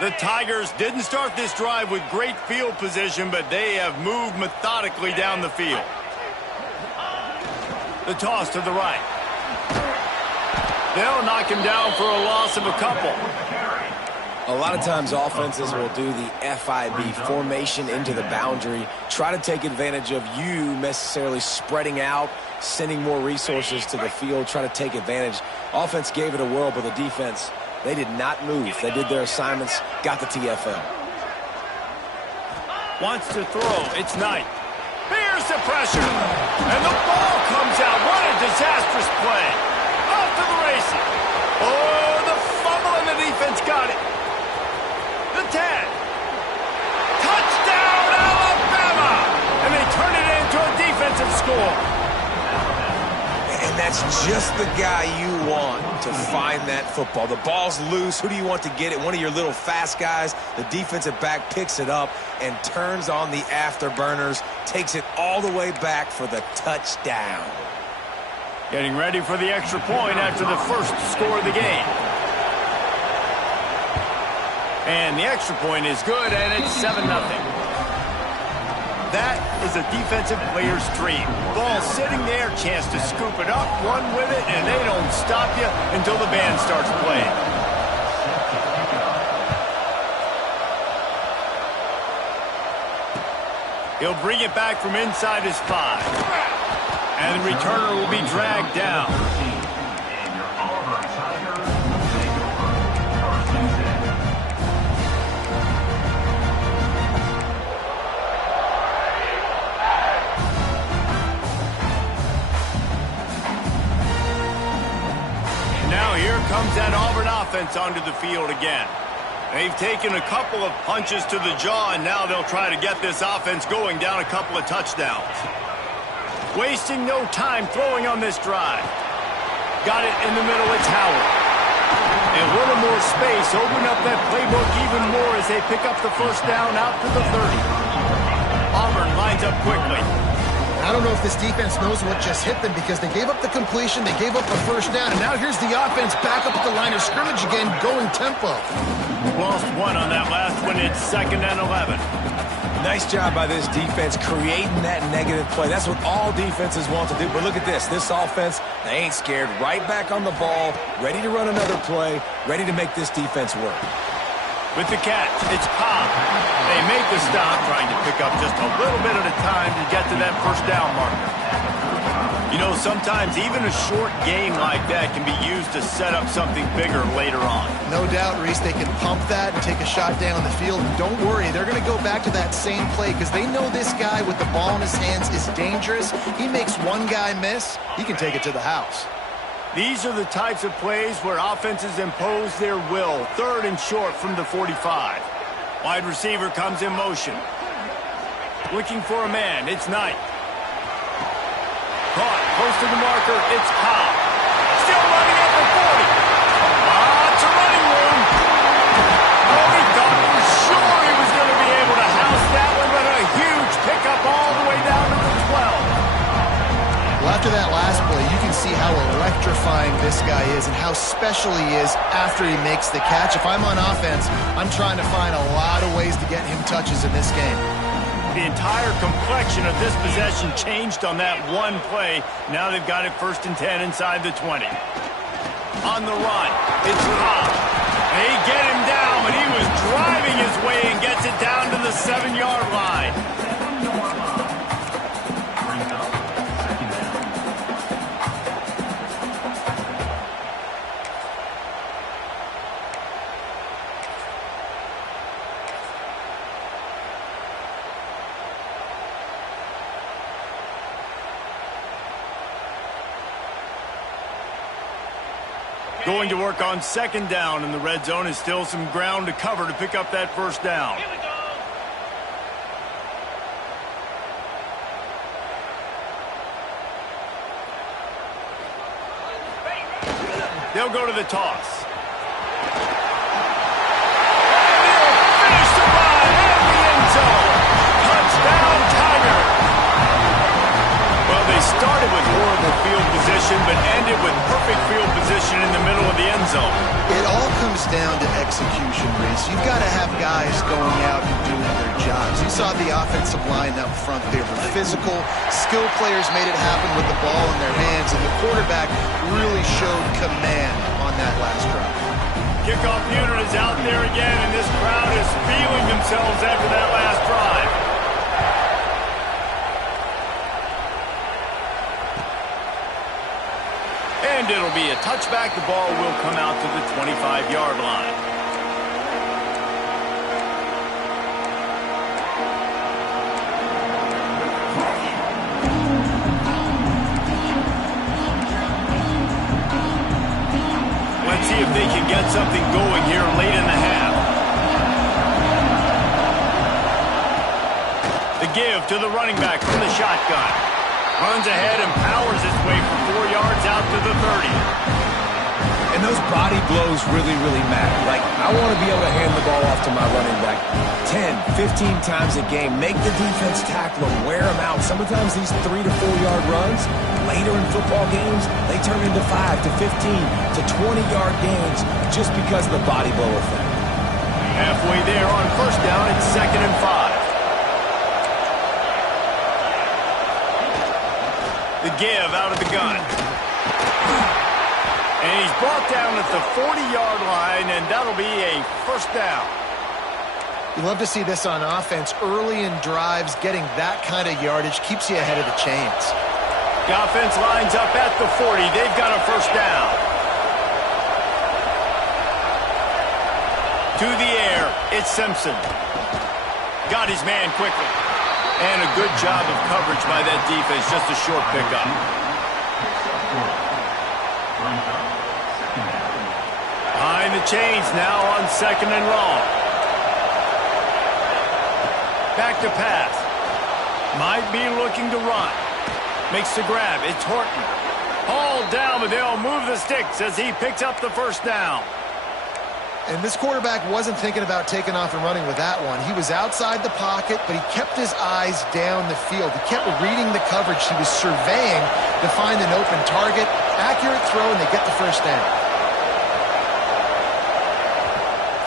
The Tigers didn't start this drive with great field position, but they have moved methodically down the field. The toss to the right. They'll knock him down for a loss of a couple. A lot of times offenses will do the FIB, formation into the boundary, try to take advantage of you necessarily spreading out, sending more resources to the field, try to take advantage. Offense gave it a whirl, but the defense, they did not move. They did their assignments, got the TFL. Wants to throw. It's Knight. Here's the pressure. And the ball comes out. What a disastrous play. Off to the races. Oh, the fumble, and the defense got it. The 10. Touchdown, Alabama! And they turn it into a defensive score. And that's just the guy you want to find that football. The ball's loose. Who do you want to get it? One of your little fast guys. The defensive back picks it up and turns on the afterburners, takes it all the way back for the touchdown. Getting ready for the extra point after the first score of the game. And the extra point is good, and it's 7-0. That is a defensive player's dream. Ball sitting there, chance to scoop it up, run with it, and they don't stop you until the band starts playing. He'll bring it back from inside his 5. And the returner will be dragged down. Now here comes that Auburn offense onto the field again. They've taken a couple of punches to the jaw, and now they'll try to get this offense going down a couple of touchdowns. Wasting no time throwing on this drive. Got it in the middle, it's Howard. And a little more space, open up that playbook even more as they pick up the first down out to the 30. Auburn lines up quickly. I don't know if this defense knows what just hit them because they gave up the completion, they gave up the first down, and now here's the offense back up at the line of scrimmage again, going tempo. Lost one on that last one, it's 2nd and 11. Nice job by this defense creating that negative play. That's what all defenses want to do. But look at this. This offense, they ain't scared. Right back on the ball, ready to run another play, ready to make this defense work. With the catch, it's Cobb. They make the stop, trying to pick up just a little bit at a time to get to that first down marker. You know, sometimes even a short game like that can be used to set up something bigger later on. No doubt, Reese, they can pump that and take a shot down the field. And don't worry, they're going to go back to that same play because they know this guy with the ball in his hands is dangerous. He makes one guy miss, he can take it to the house. These are the types of plays where offenses impose their will. 3rd and short from the 45. Wide receiver comes in motion. Looking for a man, it's Knight. Caught, close to the marker, it's Cobb. Still running at the 40. Lots of running room. Oh, he thought for sure he was going to be able to house that one, but a huge pickup guy is and how special he is after he makes the catch. If I'm on offense, I'm trying to find a lot of ways to get him touches in this game. The entire complexion of this possession changed on that one play. Now they've got it 1st and 10 inside the 20. On the run, it's Cobb. They get him down, but he was driving his way and gets it down to the 7-yard line. Going to work on 2nd down, and the red zone is still some ground to cover to pick up that 1st down. Here we go. They'll go to the toss. And he'll finish the run at the end zone. Touchdown, Tiger. Well, they started with horrible field position, but ended with perfect field position in the middle of the end zone. It all comes down to execution, Reese. You've got to have guys going out and doing their jobs. You saw the offensive line up front. They were physical. Skill players made it happen with the ball in their hands, and the quarterback really showed command on that last drive. Kickoff unit is out there again, and this crowd is feeling themselves after that last drive. And it'll be a touchback. The ball will come out to the 25-yard line. Let's see if they can get something going here late in the half. The give to the running back from the shotgun. Runs ahead and powers his way for 4 yards out to the 30. And those body blows really, really matter. Like, I want to be able to hand the ball off to my running back 10, 15 times a game. Make the defense tackle them, wear them out. Sometimes these 3 to 4 yard runs, later in football games, they turn into 5 to 15 to 20-yard gains just because of the body blow effect. Halfway there on 1st down, it's 2nd and 5. The give out of the gun. And he's brought down at the 40-yard line, and that'll be a 1st down. You love to see this on offense. Early in drives, getting that kind of yardage keeps you ahead of the chains. The offense lines up at the 40. They've got a 1st down. To the air, it's Simpson. Got his man quickly. And a good job of coverage by that defense. Just a short pickup. Behind the chains now on 2nd and long. Back to pass. Might be looking to run. Makes the grab. It's Horton. Hauled down, but they'll move the sticks as he picks up the 1st down. And this quarterback wasn't thinking about taking off and running with that one. He was outside the pocket, but he kept his eyes down the field. He kept reading the coverage. He was surveying to find an open target. Accurate throw, and they get the 1st down.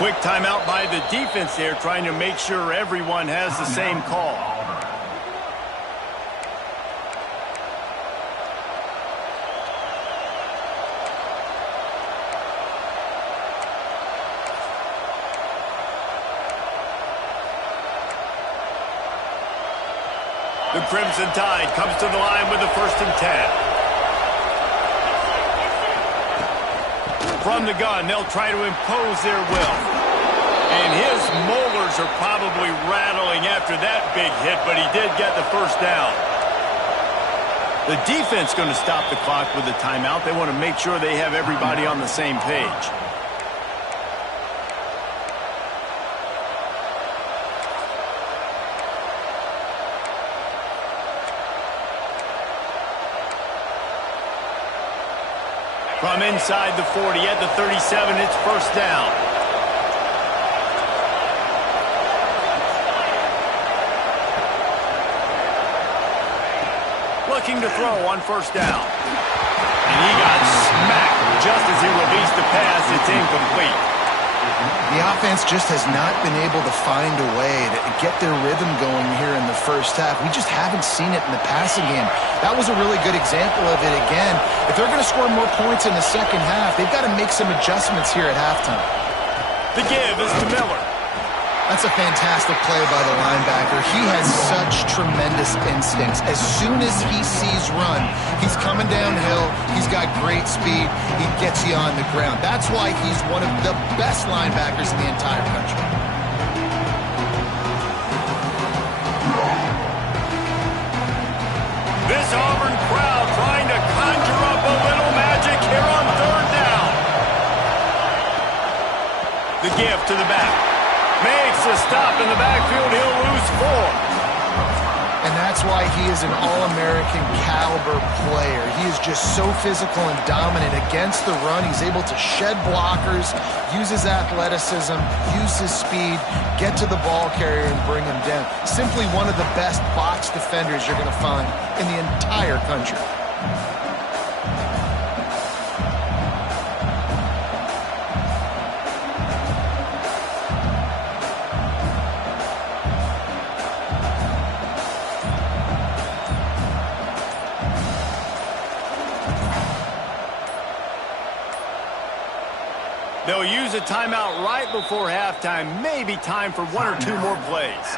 Quick timeout by the defense there, trying to make sure everyone has the same call. The Crimson Tide comes to the line with the 1st and 10. From the gun, they'll try to impose their will. And his molars are probably rattling after that big hit, but he did get the 1st down. The defense going to stop the clock with a timeout. They want to make sure they have everybody on the same page. From inside the 40 at the 37, it's 1st down. Looking to throw on 1st down. And he got smacked just as he released the pass, it's incomplete. The offense just has not been able to find a way to get their rhythm going here in the first half. We just haven't seen it in the passing game. That was a really good example of it again. If they're going to score more points in the second half, they've got to make some adjustments here at halftime. The give is to Miller. That's a fantastic play by the linebacker. He has such tremendous instincts. As soon as he sees run, he's coming downhill. He's got great speed. He gets you on the ground. That's why he's one of the best linebackers in the entire country. This Auburn crowd trying to conjure up a little magic here on third down. The give to the back. Makes a stop in the backfield. He'll lose 4. And that's why he is an All-American caliber player. He is just so physical and dominant against the run. He's able to shed blockers, use his athleticism, use his speed, get to the ball carrier and bring him down. Simply one of the best box defenders you're going to find in the entire country. They'll use a timeout right before halftime. Maybe time for 1 or 2 more plays.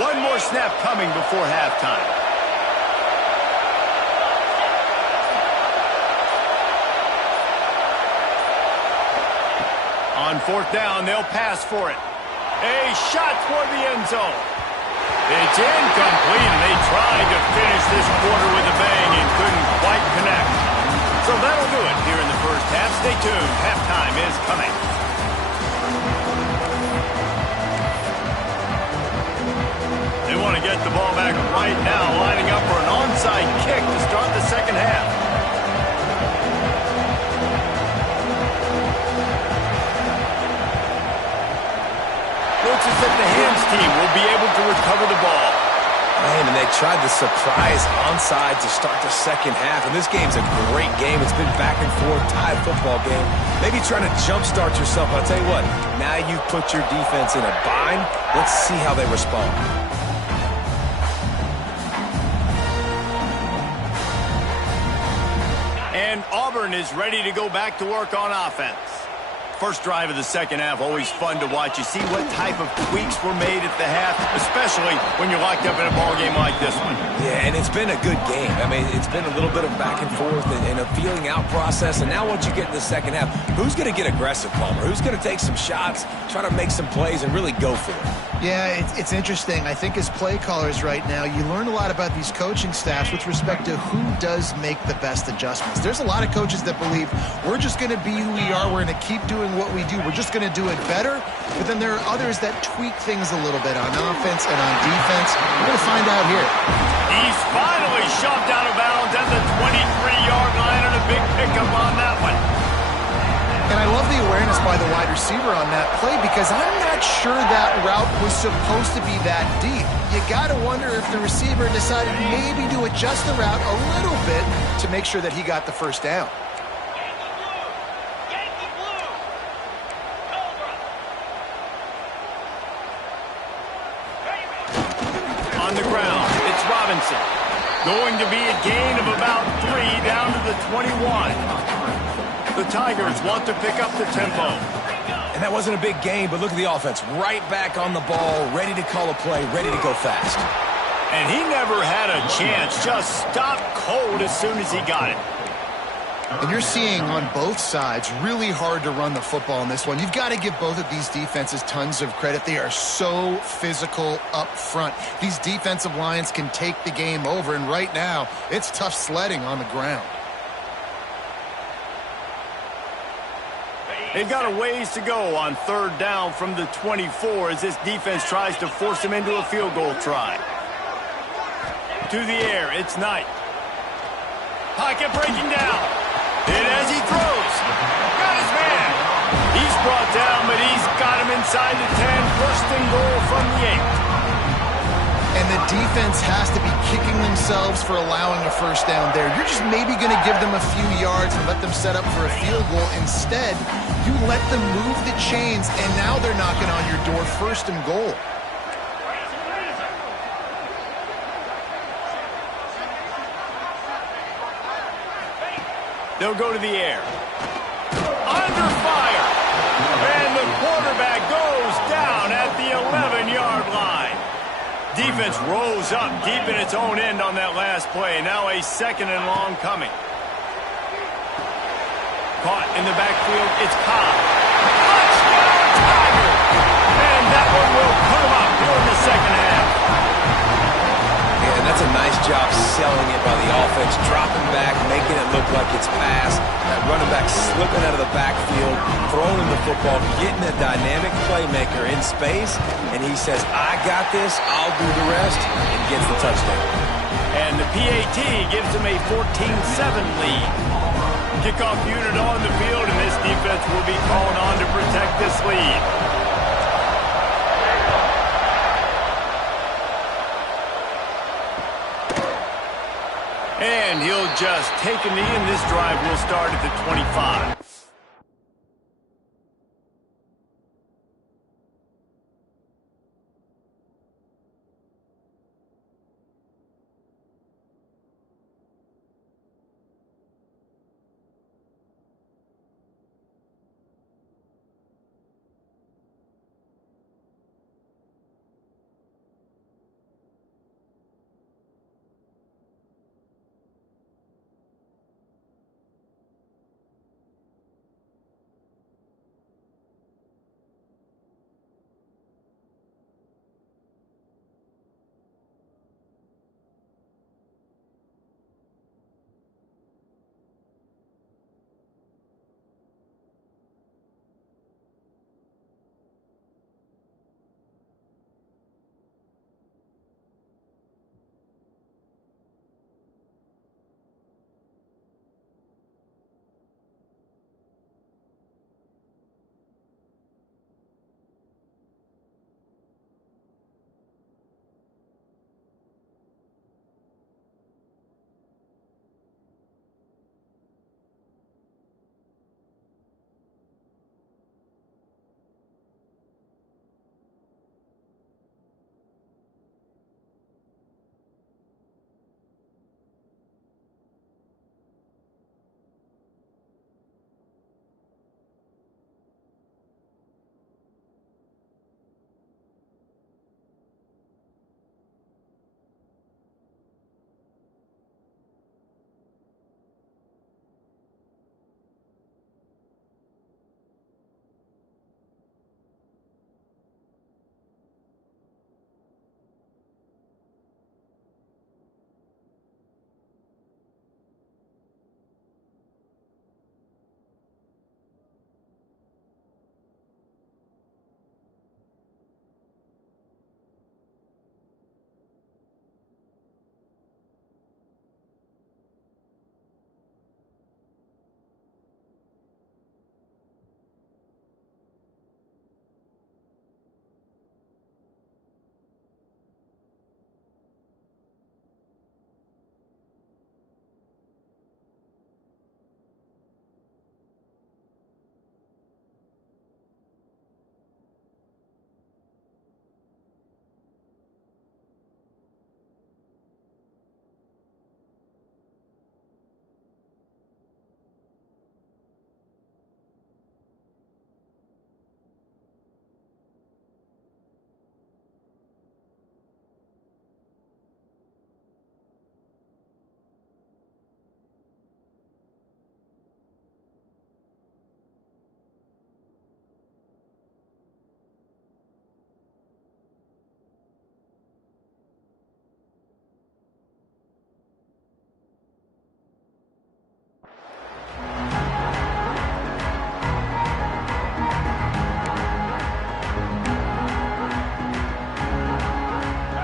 One more snap coming before halftime. On fourth down, they'll pass for it. A shot toward the end zone. It's incomplete, and they tried to finish this quarter with a bang and couldn't quite connect. So that'll do it here in the first half. Stay tuned. Halftime is coming. They want to get the ball back right now, lining up for an onside kick to start the second half. Looks as if the Hams team will be able to recover the ball. Man, and they tried the surprise onside to start the second half, and this game's a great game. It's been back and forth, tied football game. Maybe trying to jumpstart yourself. I'll tell you what, now you've put your defense in a bind. Let's see how they respond. And Auburn is ready to go back to work on offense. First drive of the second half, always fun to watch. You see what type of tweaks were made at the half, especially when you're locked up in a ball game like this one. Yeah, and it's been a good game. I mean, it's been a little bit of back and forth and a feeling out process. And now once you get in the second half, who's going to get aggressive, Palmer? Who's going to take some shots, try to make some plays, and really go for it? Yeah, it's interesting. I think as play callers right now, you learn a lot about these coaching staffs with respect to who does make the best adjustments. There's a lot of coaches that believe we're just going to be who we are. We're going to keep doing what we do. We're just going to do it better. But then there are others that tweak things a little bit on offense and on defense. We're going to find out here. He's finally shoved out of bounds at the 23-yard line, and a big pickup on that one. And I love the awareness by the wide receiver on that play because I'm not sure that route was supposed to be that deep. You got to wonder if the receiver decided maybe to adjust the route a little bit to make sure that he got the first down. Yankee Blue. Cobra. On the ground, it's Robinson. Going to be a gain of about 3 down to the 21. The Tigers want to pick up the tempo. And that wasn't a big game, but look at the offense. Right back on the ball, ready to call a play, ready to go fast. And he never had a chance, just stopped cold as soon as he got it. And you're seeing on both sides really hard to run the football in this one. You've got to give both of these defenses tons of credit. They are so physical up front. These defensive lines can take the game over, and right now, it's tough sledding on the ground. They've got a ways to go on third down from the 24 as this defense tries to force them into a field goal try. To the air, it's Knight. Pocket breaking down. And as he throws, got his man. He's brought down, but he's got him inside the 10. First and goal from the 8. And the defense has to be kicking themselves for allowing a first down there. You're just maybe going to give them a few yards and let them set up for a field goal. Instead, you let them move the chains, and now they're knocking on your door, first and goal. They'll go to the air. Under fire. And the quarterback goes down at the 11-yard line. Defense rose up deep in its own end on that last play. Now a second and long coming. Caught in the backfield. It's Cobb. Touchdown, Tiger! And that one will put him up here in the second half. And that's a nice job selling it by the offense, dropping back, making it look like it's passed. That running back slipping out of the backfield, throwing the football, getting a dynamic playmaker in space, and he says, I got this, I'll do the rest, and gets the touchdown. And the PAT gives him a 14-7 lead. Kickoff unit on the field, and this defense will be called on to protect this lead. And he'll just take a knee, and this drive will start at the 25.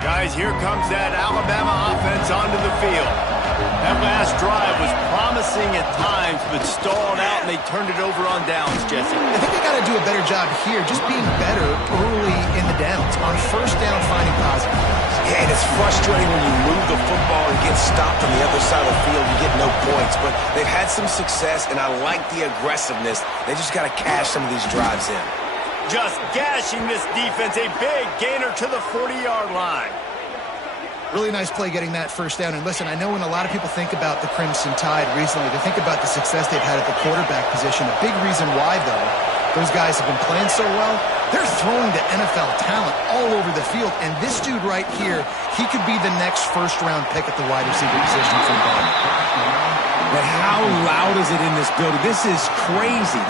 Guys, here comes that Alabama offense onto the field. That last drive was promising at times, but stalled out, and they turned it over on downs, Jesse. I think they got to do a better job here, just being better early in the downs. On first down, finding positive. Yeah, and it's frustrating when you move the football and get stopped on the other side of the field. You get no points, but they've had some success, and I like the aggressiveness. They just got to cash some of these drives in. Just gashing this defense, a big gainer to the 40-yard line. Really nice play getting that first down. And listen, I know when a lot of people think about the Crimson Tide recently, they think about the success they've had at the quarterback position. A big reason why, though, those guys have been playing so well, they're throwing to NFL talent all over the field. And this dude right here, he could be the next first-round pick at the wide receiver position for them. But how loud is it in this building? This is crazy.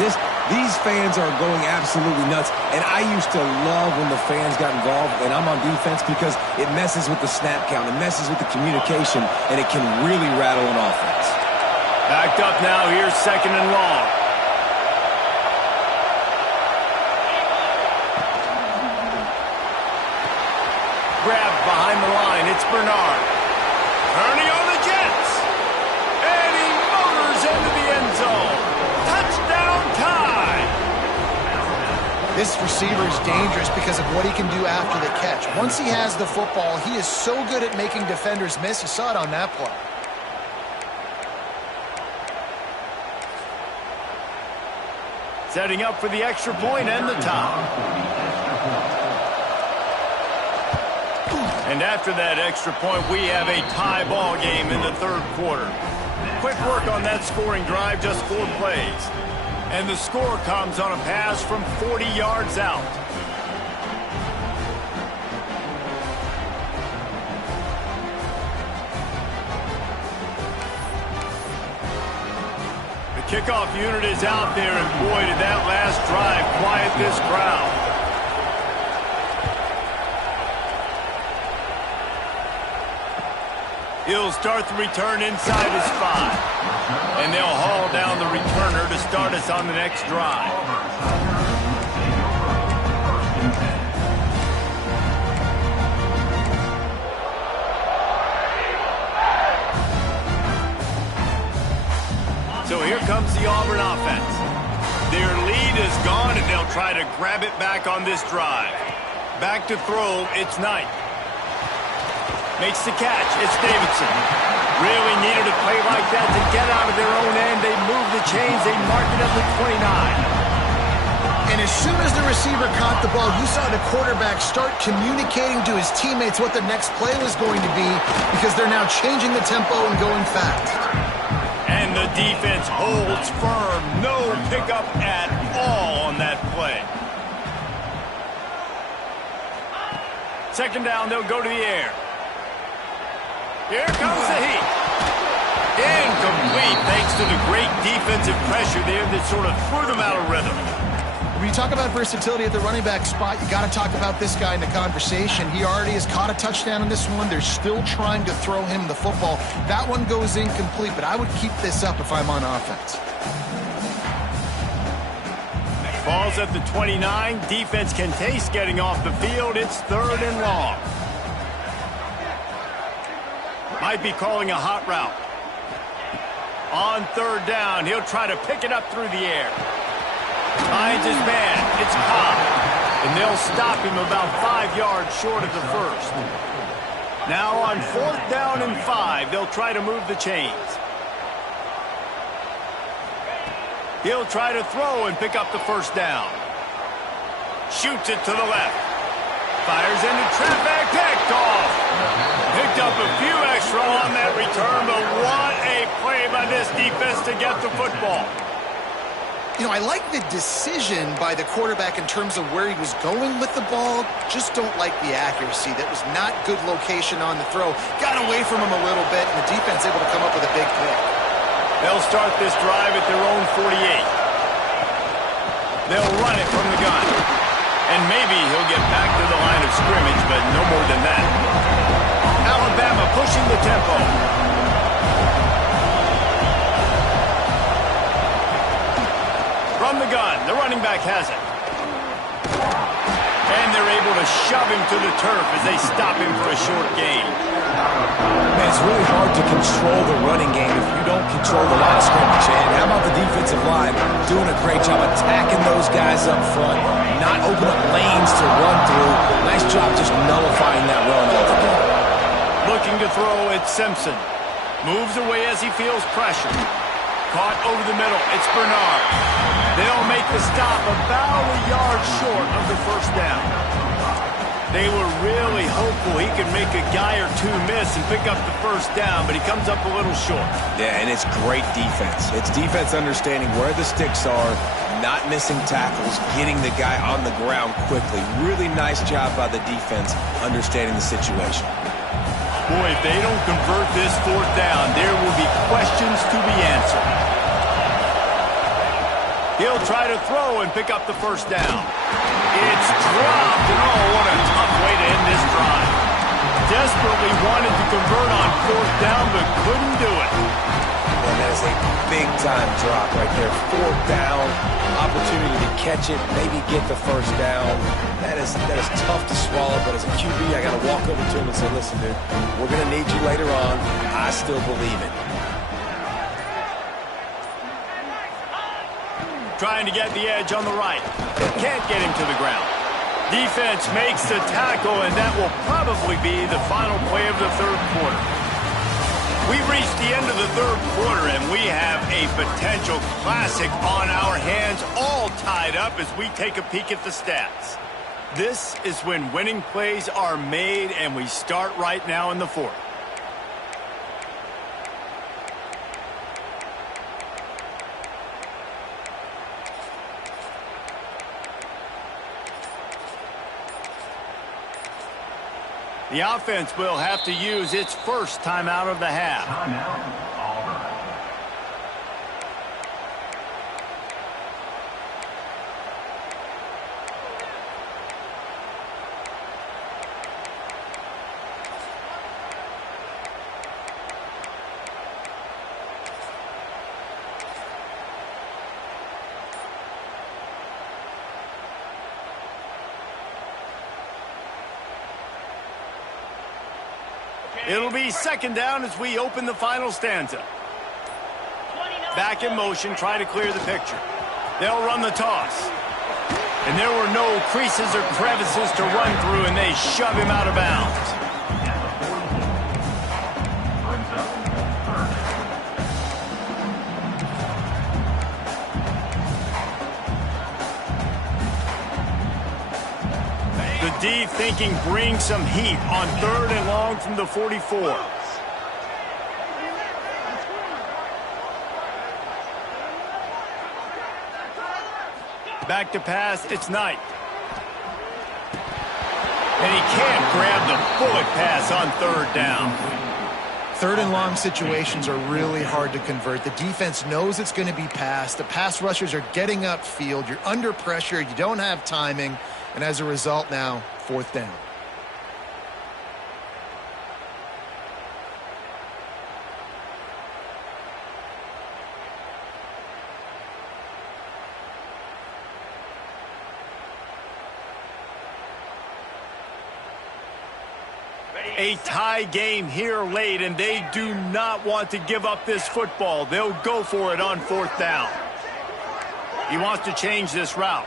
These fans are going absolutely nuts. And I used to love when the fans got involved, and I'm on defense, because it messes with the snap count. It messes with the communication, and it can really rattle an offense. Backed up now. Here's second and long. Grabbed behind the line. It's Bernard. Turning on the Jets. And he motors into the end zone. Touchdown Tide. This receiver is dangerous because of what he can do after the catch. Once he has the football, he is so good at making defenders miss. You saw it on that play. Setting up for the extra point and the tie. And after that extra point, we have a tie ball game in the third quarter. Quick work on that scoring drive, just 4 plays. And the score comes on a pass from 40 yards out. The kickoff unit is out there, and boy, did that last drive quiet this crowd. He'll start the return inside his 5. And they'll haul down the returner to start us on the next drive. So here comes the Auburn offense. Their lead is gone, and they'll try to grab it back on this drive. Back to throw, it's Knight. Makes the catch. It's Davidson. Really needed a play like that to get out of their own end. They move the chains. They mark it up at 29. And as soon as the receiver caught the ball, you saw the quarterback start communicating to his teammates what the next play was going to be, because they're now changing the tempo and going fast. And the defense holds firm. No pickup at all on that play. Second down, they'll go to the air. Here comes the heat. Incomplete, thanks to the great defensive pressure there that sort of threw them out of rhythm. When you talk about versatility at the running back spot, you got to talk about this guy in the conversation. He already has caught a touchdown in this one. They're still trying to throw him the football. That one goes incomplete, but I would keep this up if I'm on offense. Ball's at the 29. Defense can taste getting off the field. It's third and long. Might be calling a hot route. On third down, he'll try to pick it up through the air. Finds his man. It's Cobb. And they'll stop him about 5 yards short of the first. Now on fourth down and 5, they'll try to move the chains. He'll try to throw and pick up the first down. Shoots it to the left. Fires into traffic. Picked off. Picked up a few extra on that return, but what a play by this defense to get the football. You know, I like the decision by the quarterback in terms of where he was going with the ball. Just don't like the accuracy. That was not good location on the throw. Got away from him a little bit, and the defense able to come up with a big pick. They'll start this drive at their own 48. They'll run it from the gun. And maybe he'll get back to the line of scrimmage, but no more than that. Alabama pushing the tempo. From the gun, the running back has it. And they're able to shove him to the turf as they stop him for a short gain. Man, it's really hard to control the running game if you don't control the line of scrimmage. And how about the defensive line doing a great job attacking those guys up front, not open up lanes to run through. Nice job just nullifying that run altogether. Looking to throw, it's Simpson. Moves away as he feels pressure. Caught over the middle, it's Bernard. They'll make the stop about a yard short of the first down. They were really hopeful he could make a guy or two miss and pick up the first down, but he comes up a little short. Yeah, and it's great defense. It's defense understanding where the sticks are, not missing tackles, getting the guy on the ground quickly. Really nice job by the defense understanding the situation. Boy, if they don't convert this fourth down, there will be questions to be answered. He'll try to throw and pick up the first down. It's dropped, and oh, what a tough way to end this drive. Desperately wanted to convert on fourth down, but couldn't do it. And that is a big-time drop right there. Fourth down, opportunity to catch it, maybe get the first down. That is tough to swallow, but as a QB, I got to walk over to him and say, listen, dude, we're going to need you later on. I still believe it. Trying to get the edge on the right. Can't get him to the ground. Defense makes the tackle, and that will probably be the final play of the third quarter. We've reached the end of the third quarter, and we have a potential classic on our hands, all tied up as we take a peek at the stats. This is when winning plays are made, and we start right now in the fourth. The offense will have to use its first timeout of the half. It'll be second down as we open the final stanza. Back in motion, try to clear the picture. They'll run the toss. And there were no creases or crevices to run through, and they shove him out of bounds. The D thinking bring some heat on third and long from the 44. Back to pass, it's Knight. And he can't grab the bullet pass on third down. Third and long situations are really hard to convert. The defense knows it's going to be passed. The pass rushers are getting upfield. You're under pressure. You don't have timing. And as a result now, fourth down. A tie game here late, and they do not want to give up this football. They'll go for it on fourth down. He wants to change this route.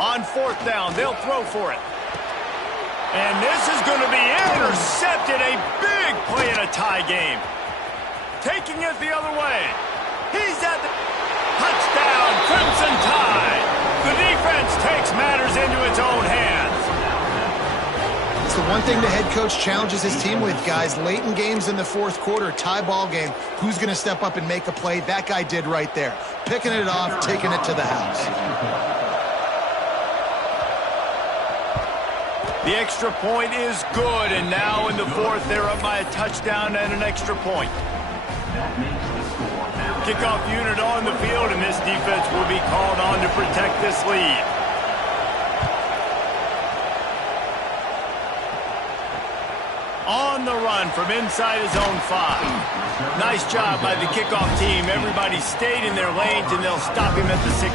On fourth down, they'll throw for it. And this is going to be intercepted. A big play in a tie game. Taking it the other way. He's at the touchdown, Crimson Tide. The defense takes matters into its own hands. It's the one thing the head coach challenges his team with, guys. Late in games in the fourth quarter, tie ball game. Who's going to step up and make a play? That guy did right there. Picking it off, taking it to the house. The extra point is good, and now in the fourth, they're up by a touchdown and an extra point. Kickoff unit on the field, and this defense will be called on to protect this lead. On the run from inside his own 5. Nice job by the kickoff team. Everybody stayed in their lanes, and they'll stop him at the 16.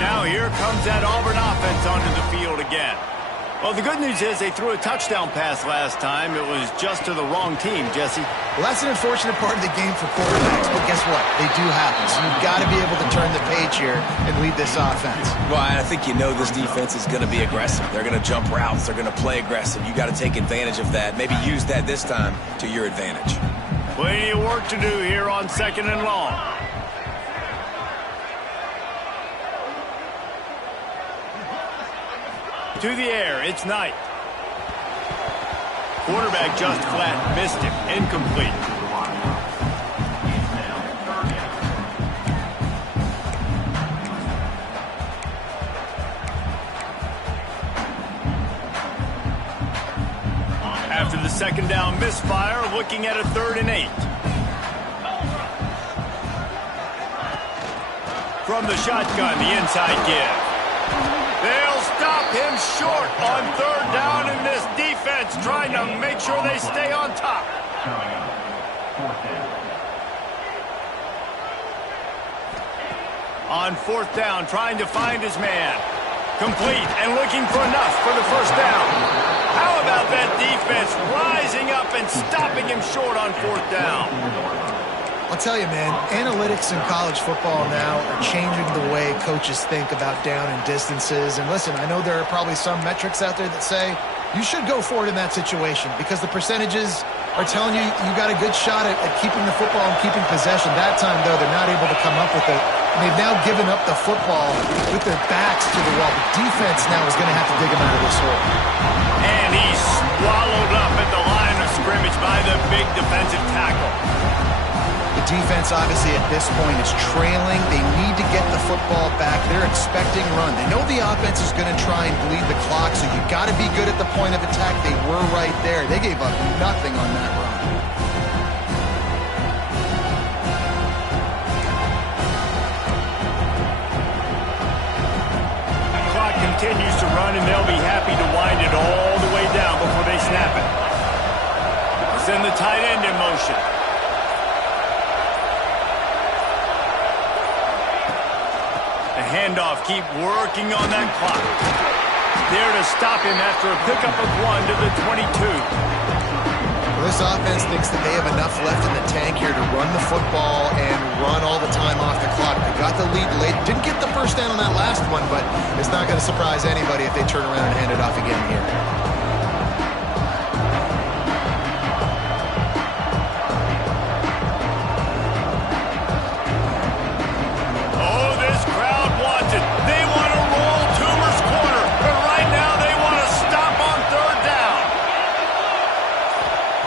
Now here comes that Auburn offense onto the field again. Well, the good news is they threw a touchdown pass last time. It was just to the wrong team, Jesse. Well, that's an unfortunate part of the game for quarterbacks, but guess what? They do happen. So you've got to be able to turn the page here and lead this offense. Well, I think you know this defense is going to be aggressive. They're going to jump routes. They're going to play aggressive. You got to take advantage of that. Maybe use that this time to your advantage. Plenty of work to do here on 2nd and long. To the air, it's Knight. Quarterback just flat, missed him, incomplete. After the 2nd down misfire, looking at a 3rd and 8. From the shotgun, the inside give. They'll stop him short on 3rd down, and this defense trying to make sure they stay on top. On 4th down, trying to find his man. Complete and looking for enough for the 1st down. How about that defense rising up and stopping him short on 4th down? I'll tell you, man, analytics in college football now are changing the way coaches think about down and distances. And listen, I know there are probably some metrics out there that say you should go for it in that situation because the percentages are telling you you got a good shot at keeping the football and keeping possession. That time, though, they're not able to come up with it. And they've now given up the football with their backs to the wall. The defense now is going to have to dig them out of this hole. And he's swallowed up at the line of scrimmage by the big defensive tackle. The defense, obviously, at this point is trailing. They need to get the football back. They're expecting run. They know the offense is going to try and bleed the clock, so you got to be good at the point of attack. They were right there. They gave up nothing on that run. The clock continues to run, and they'll be happy to wind it all the way down before they snap it. Send the tight end in motion. Handoff, keep working on that clock. There to stop him after a pickup of 1 to the 22. Well, this offense thinks that they have enough left in the tank here to run the football and run all the time off the clock. They got the lead late. Didn't get the 1st down on that last one, but it's not going to surprise anybody if they turn around and hand it off again here.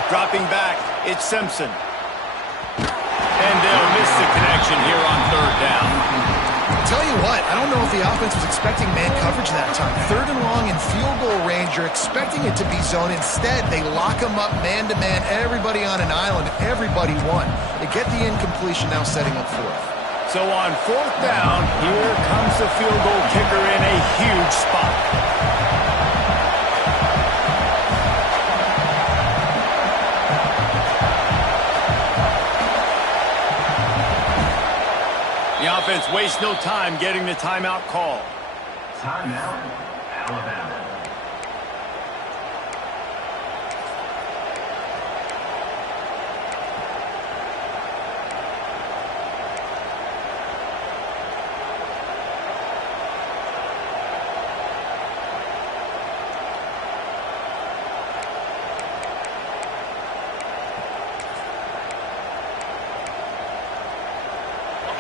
Dropping back, it's Simpson. And they'll miss the connection here on 3rd down. Tell you what, I don't know if the offense was expecting man coverage that time. 3rd and long in field goal range, you're expecting it to be zone. Instead, they lock them up man-to-man, everybody on an island, everybody won. They get the incompletion, now setting up 4th. So on 4th down, here comes the field goal kicker in a huge spot. The offense wastes no time getting the timeout call. Timeout, Alabama.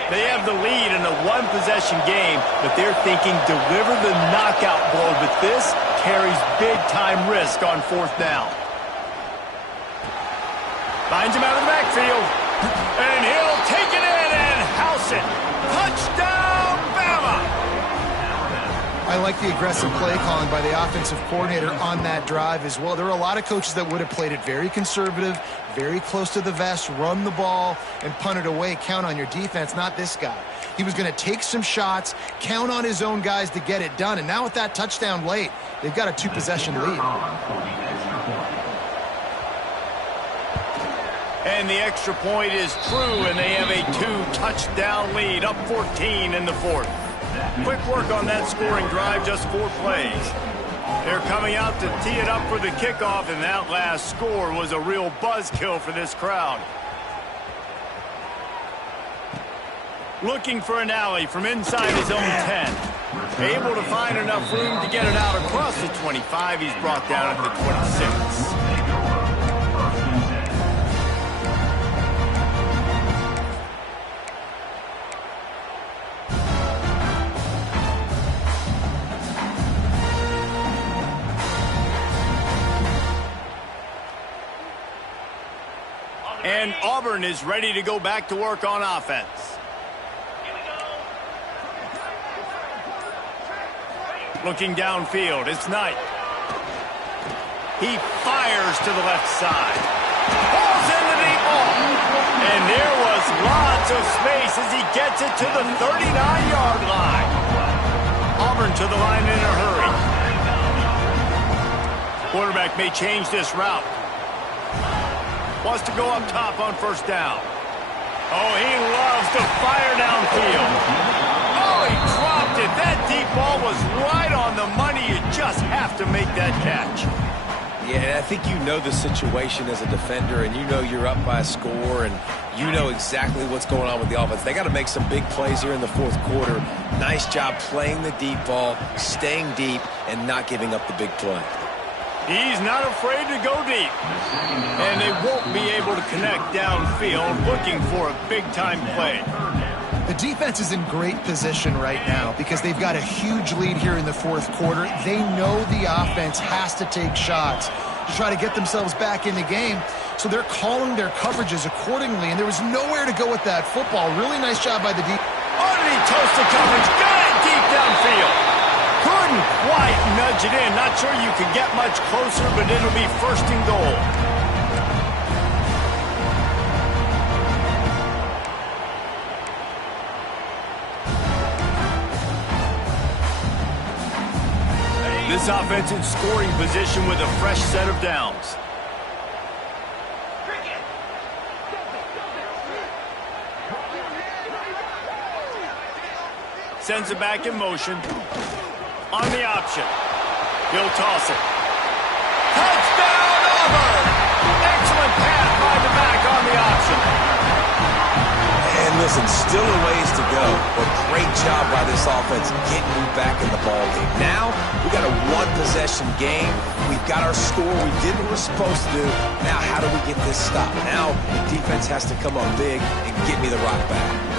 They have the lead in a one-possession game, but they're thinking deliver the knockout blow, but this carries big-time risk on 4th down. Finds him out of the backfield, and he'll take it in and house it. Touchdown, Bama! I like the aggressive play calling by the offensive coordinator on that drive as well. There are a lot of coaches that would have played it very conservative, very close to the vest, run the ball, and punt it away. Count on your defense, not this guy. He was going to take some shots, count on his own guys to get it done. And now with that touchdown late, they've got a 2-possession lead. And the extra point is true, and they have a 2-touchdown lead, up 14 in the fourth. Quick work on that scoring drive, just 4 plays. They're coming out to tee it up for the kickoff, and that last score was a real buzzkill for this crowd. Looking for an alley from inside his own 10. Able to find enough room to get it out across the 25. He's brought down at the 26. And Auburn is ready to go back to work on offense. Looking downfield, it's Knight. He fires to the left side. Pulls in the deep ball. And there was lots of space as he gets it to the 39-yard line. Auburn to the line in a hurry. Quarterback may change this route. Wants to go up top on first down. Oh, he loves to fire downfield. Oh, he dropped it. That deep ball was right on the money. You just have to make that catch. Yeah, and I think you know the situation as a defender, and you know you're up by a score, and you know exactly what's going on with the offense. They got to make some big plays here in the fourth quarter. Nice job playing the deep ball, staying deep, and not giving up the big play. He's not afraid to go deep. And they won't be able to connect downfield, looking for a big-time play. The defense is in great position right now because they've got a huge lead here in the fourth quarter. They know the offense has to take shots to try to get themselves back in the game. So they're calling their coverages accordingly, and there was nowhere to go with that football. Really nice job by the defense. Underneath toasted coverage, got it deep downfield. Couldn't quite nudge it in. Not sure you can get much closer, but it'll be first and goal. This offense in scoring position with a fresh set of downs. Sends it back in motion. On the option. He'll toss it. Touchdown, Auburn! Excellent pass by the back on the option. And listen, still a ways to go, but great job by this offense getting you back in the ballgame. Now, we got a one-possession game. We've got our score. We did what we're supposed to do. Now, how do we get this stopped? Now, the defense has to come up big and get me the rock back.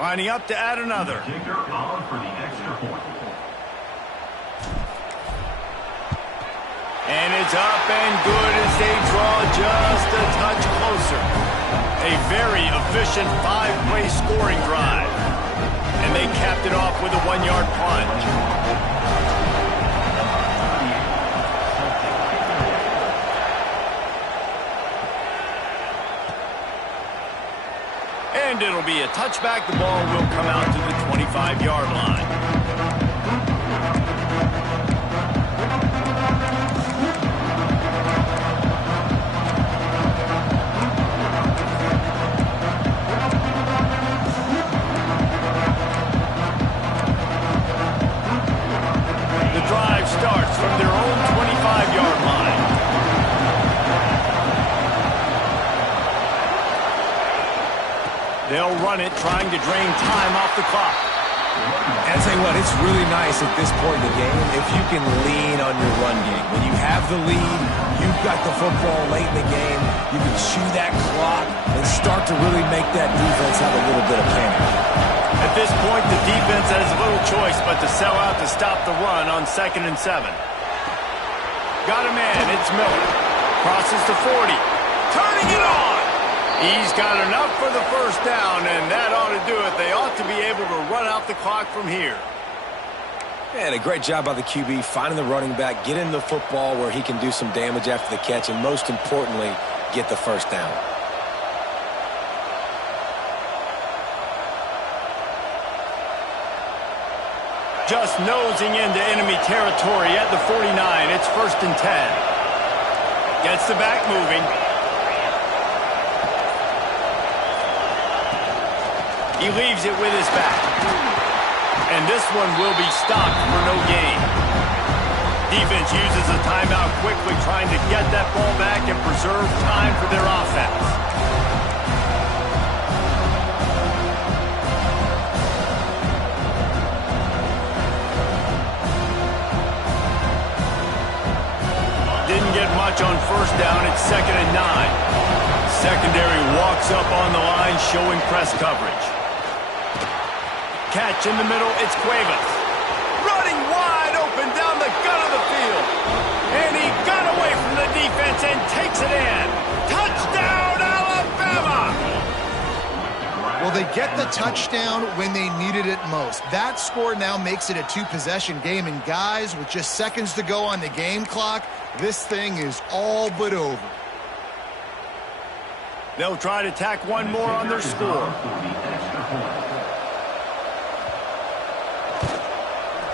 Lining up to add another. Kicker on for the extra point. And it's up and good as they draw just a touch closer. A very efficient 5-play scoring drive. And they capped it off with a 1-yard plunge. And it'll be a touchback. The ball will come out to the 25-yard line. The drive starts from their own 25-yard line. They'll run it, trying to drain time off the clock. And I'll tell you what, it's really nice at this point in the game if you can lean on your run game. When you have the lead, you've got the football late in the game, you can chew that clock and start to really make that defense have a little bit of panic. At this point, the defense has little choice but to sell out to stop the run on 2nd and 7. got a man. It's Miller. Crosses to 40. Turning it on. He's got enough for the first down, and that ought to do it. They ought to be able to run out the clock from here. And a great job by the QB finding the running back, getting the football where he can do some damage after the catch, and most importantly, get the first down. Just nosing into enemy territory at the 49. It's 1st and 10. Gets the back moving. He leaves it with his back. And this one will be stopped for no gain. Defense uses a timeout quickly, trying to get that ball back and preserve time for their offense. Didn't get much on first down. It's 2nd and 9. Secondary walks up on the line, showing press coverage. Catch in the middle, it's Cuevas. Running wide open down the gut of the field. And he got away from the defense and takes it in. Touchdown, Alabama! Well, they get the touchdown when they needed it most. That score now makes it a 2-possession game. And guys, with just seconds to go on the game clock, this thing is all but over. They'll try to tack one more on their score.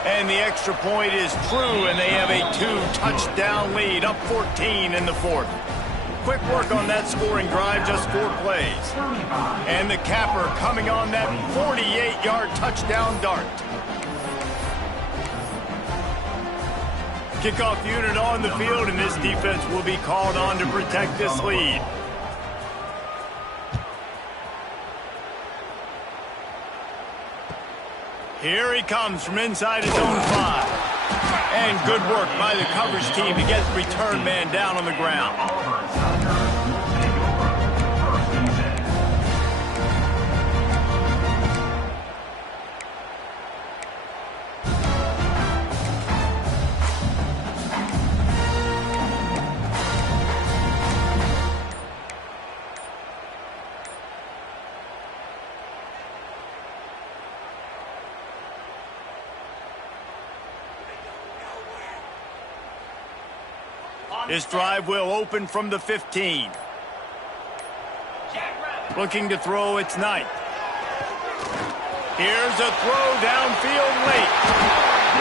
And the extra point is true, and they have a 2-touchdown lead, up 14 in the 4th. Quick work on that scoring drive, just 4 plays. And the capper coming on that 48-yard touchdown dart. Kickoff unit on the field, and this defense will be called on to protect this lead. Here he comes from inside his own 5. And good work by the coverage team to get the return man down on the ground. This drive will open from the 15. Looking to throw, it's Knight. Here's a throw downfield late.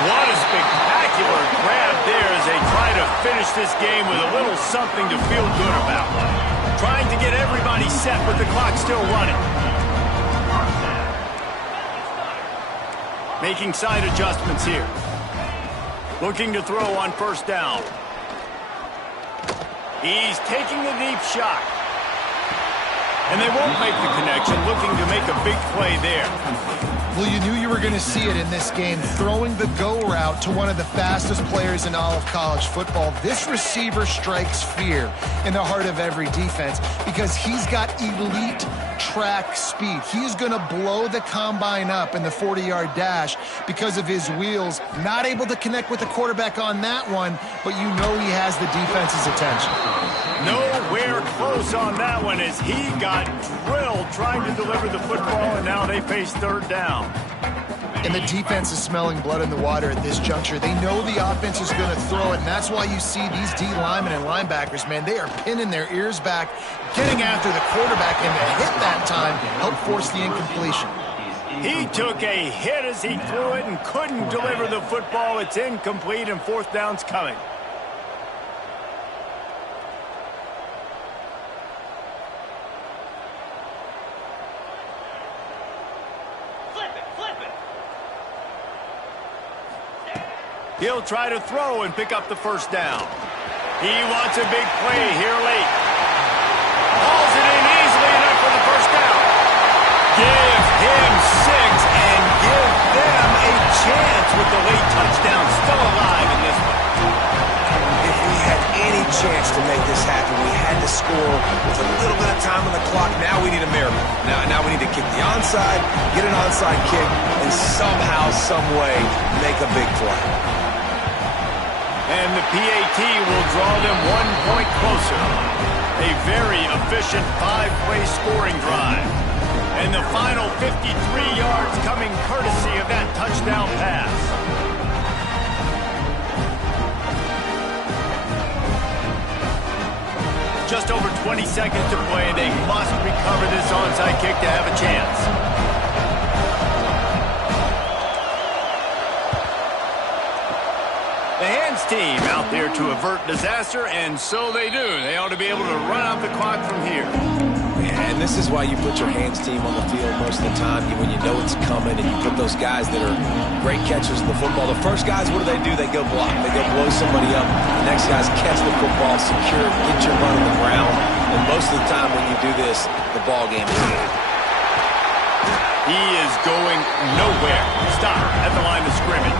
What a spectacular grab there as they try to finish this game with a little something to feel good about. Trying to get everybody set with the clock still running. Making side adjustments here. Looking to throw on first down. He's taking the deep shot. And they won't make the connection, looking to make a big play there. Well, you knew you were going to see it in this game, throwing the go route to one of the fastest players in all of college football. This receiver strikes fear in the heart of every defense because he's got elite track speed. He's going to blow the combine up in the 40-yard dash because of his wheels. Not able to connect with the quarterback on that one, but you know he has the defense's attention. Nowhere close on that one as he got drilled trying to deliver the football, and now they face 3rd down. And the defense is smelling blood in the water at this juncture. They know the offense is going to throw it, and that's why you see these D linemen and linebackers, man, they are pinning their ears back, getting after the quarterback, and the hit that time helped force the incompletion. He took a hit as he threw it and couldn't deliver the football. It's incomplete, and 4th down's coming. He'll try to throw and pick up the first down. He wants a big play here late. Hauls it in easily enough for the first down. Give him 6 and give them a chance with the late touchdown still alive in this one. If we had any chance to make this happen, we had to score with a little bit of time on the clock. Now we need a miracle. Now we need to kick the onside, get an onside kick, and somehow, some way, make a big play. And the PAT will draw them 1 point closer. A very efficient 5-play scoring drive. And the final 53 yards coming courtesy of that touchdown pass. Just over 20 seconds to play. They must recover this onside kick to have a chance. The hands team out there to avert disaster, and so they do. They ought to be able to run out the clock from here. And this is why you put your hands team on the field most of the time when you know it's coming, and you put those guys that are great catchers of the football. The first guys, what do? They go block. They go blow somebody up. The next guys catch the football, secure it, get your run on the ground. And most of the time when you do this, the ball game is over. He is going nowhere. Stop at the line of scrimmage.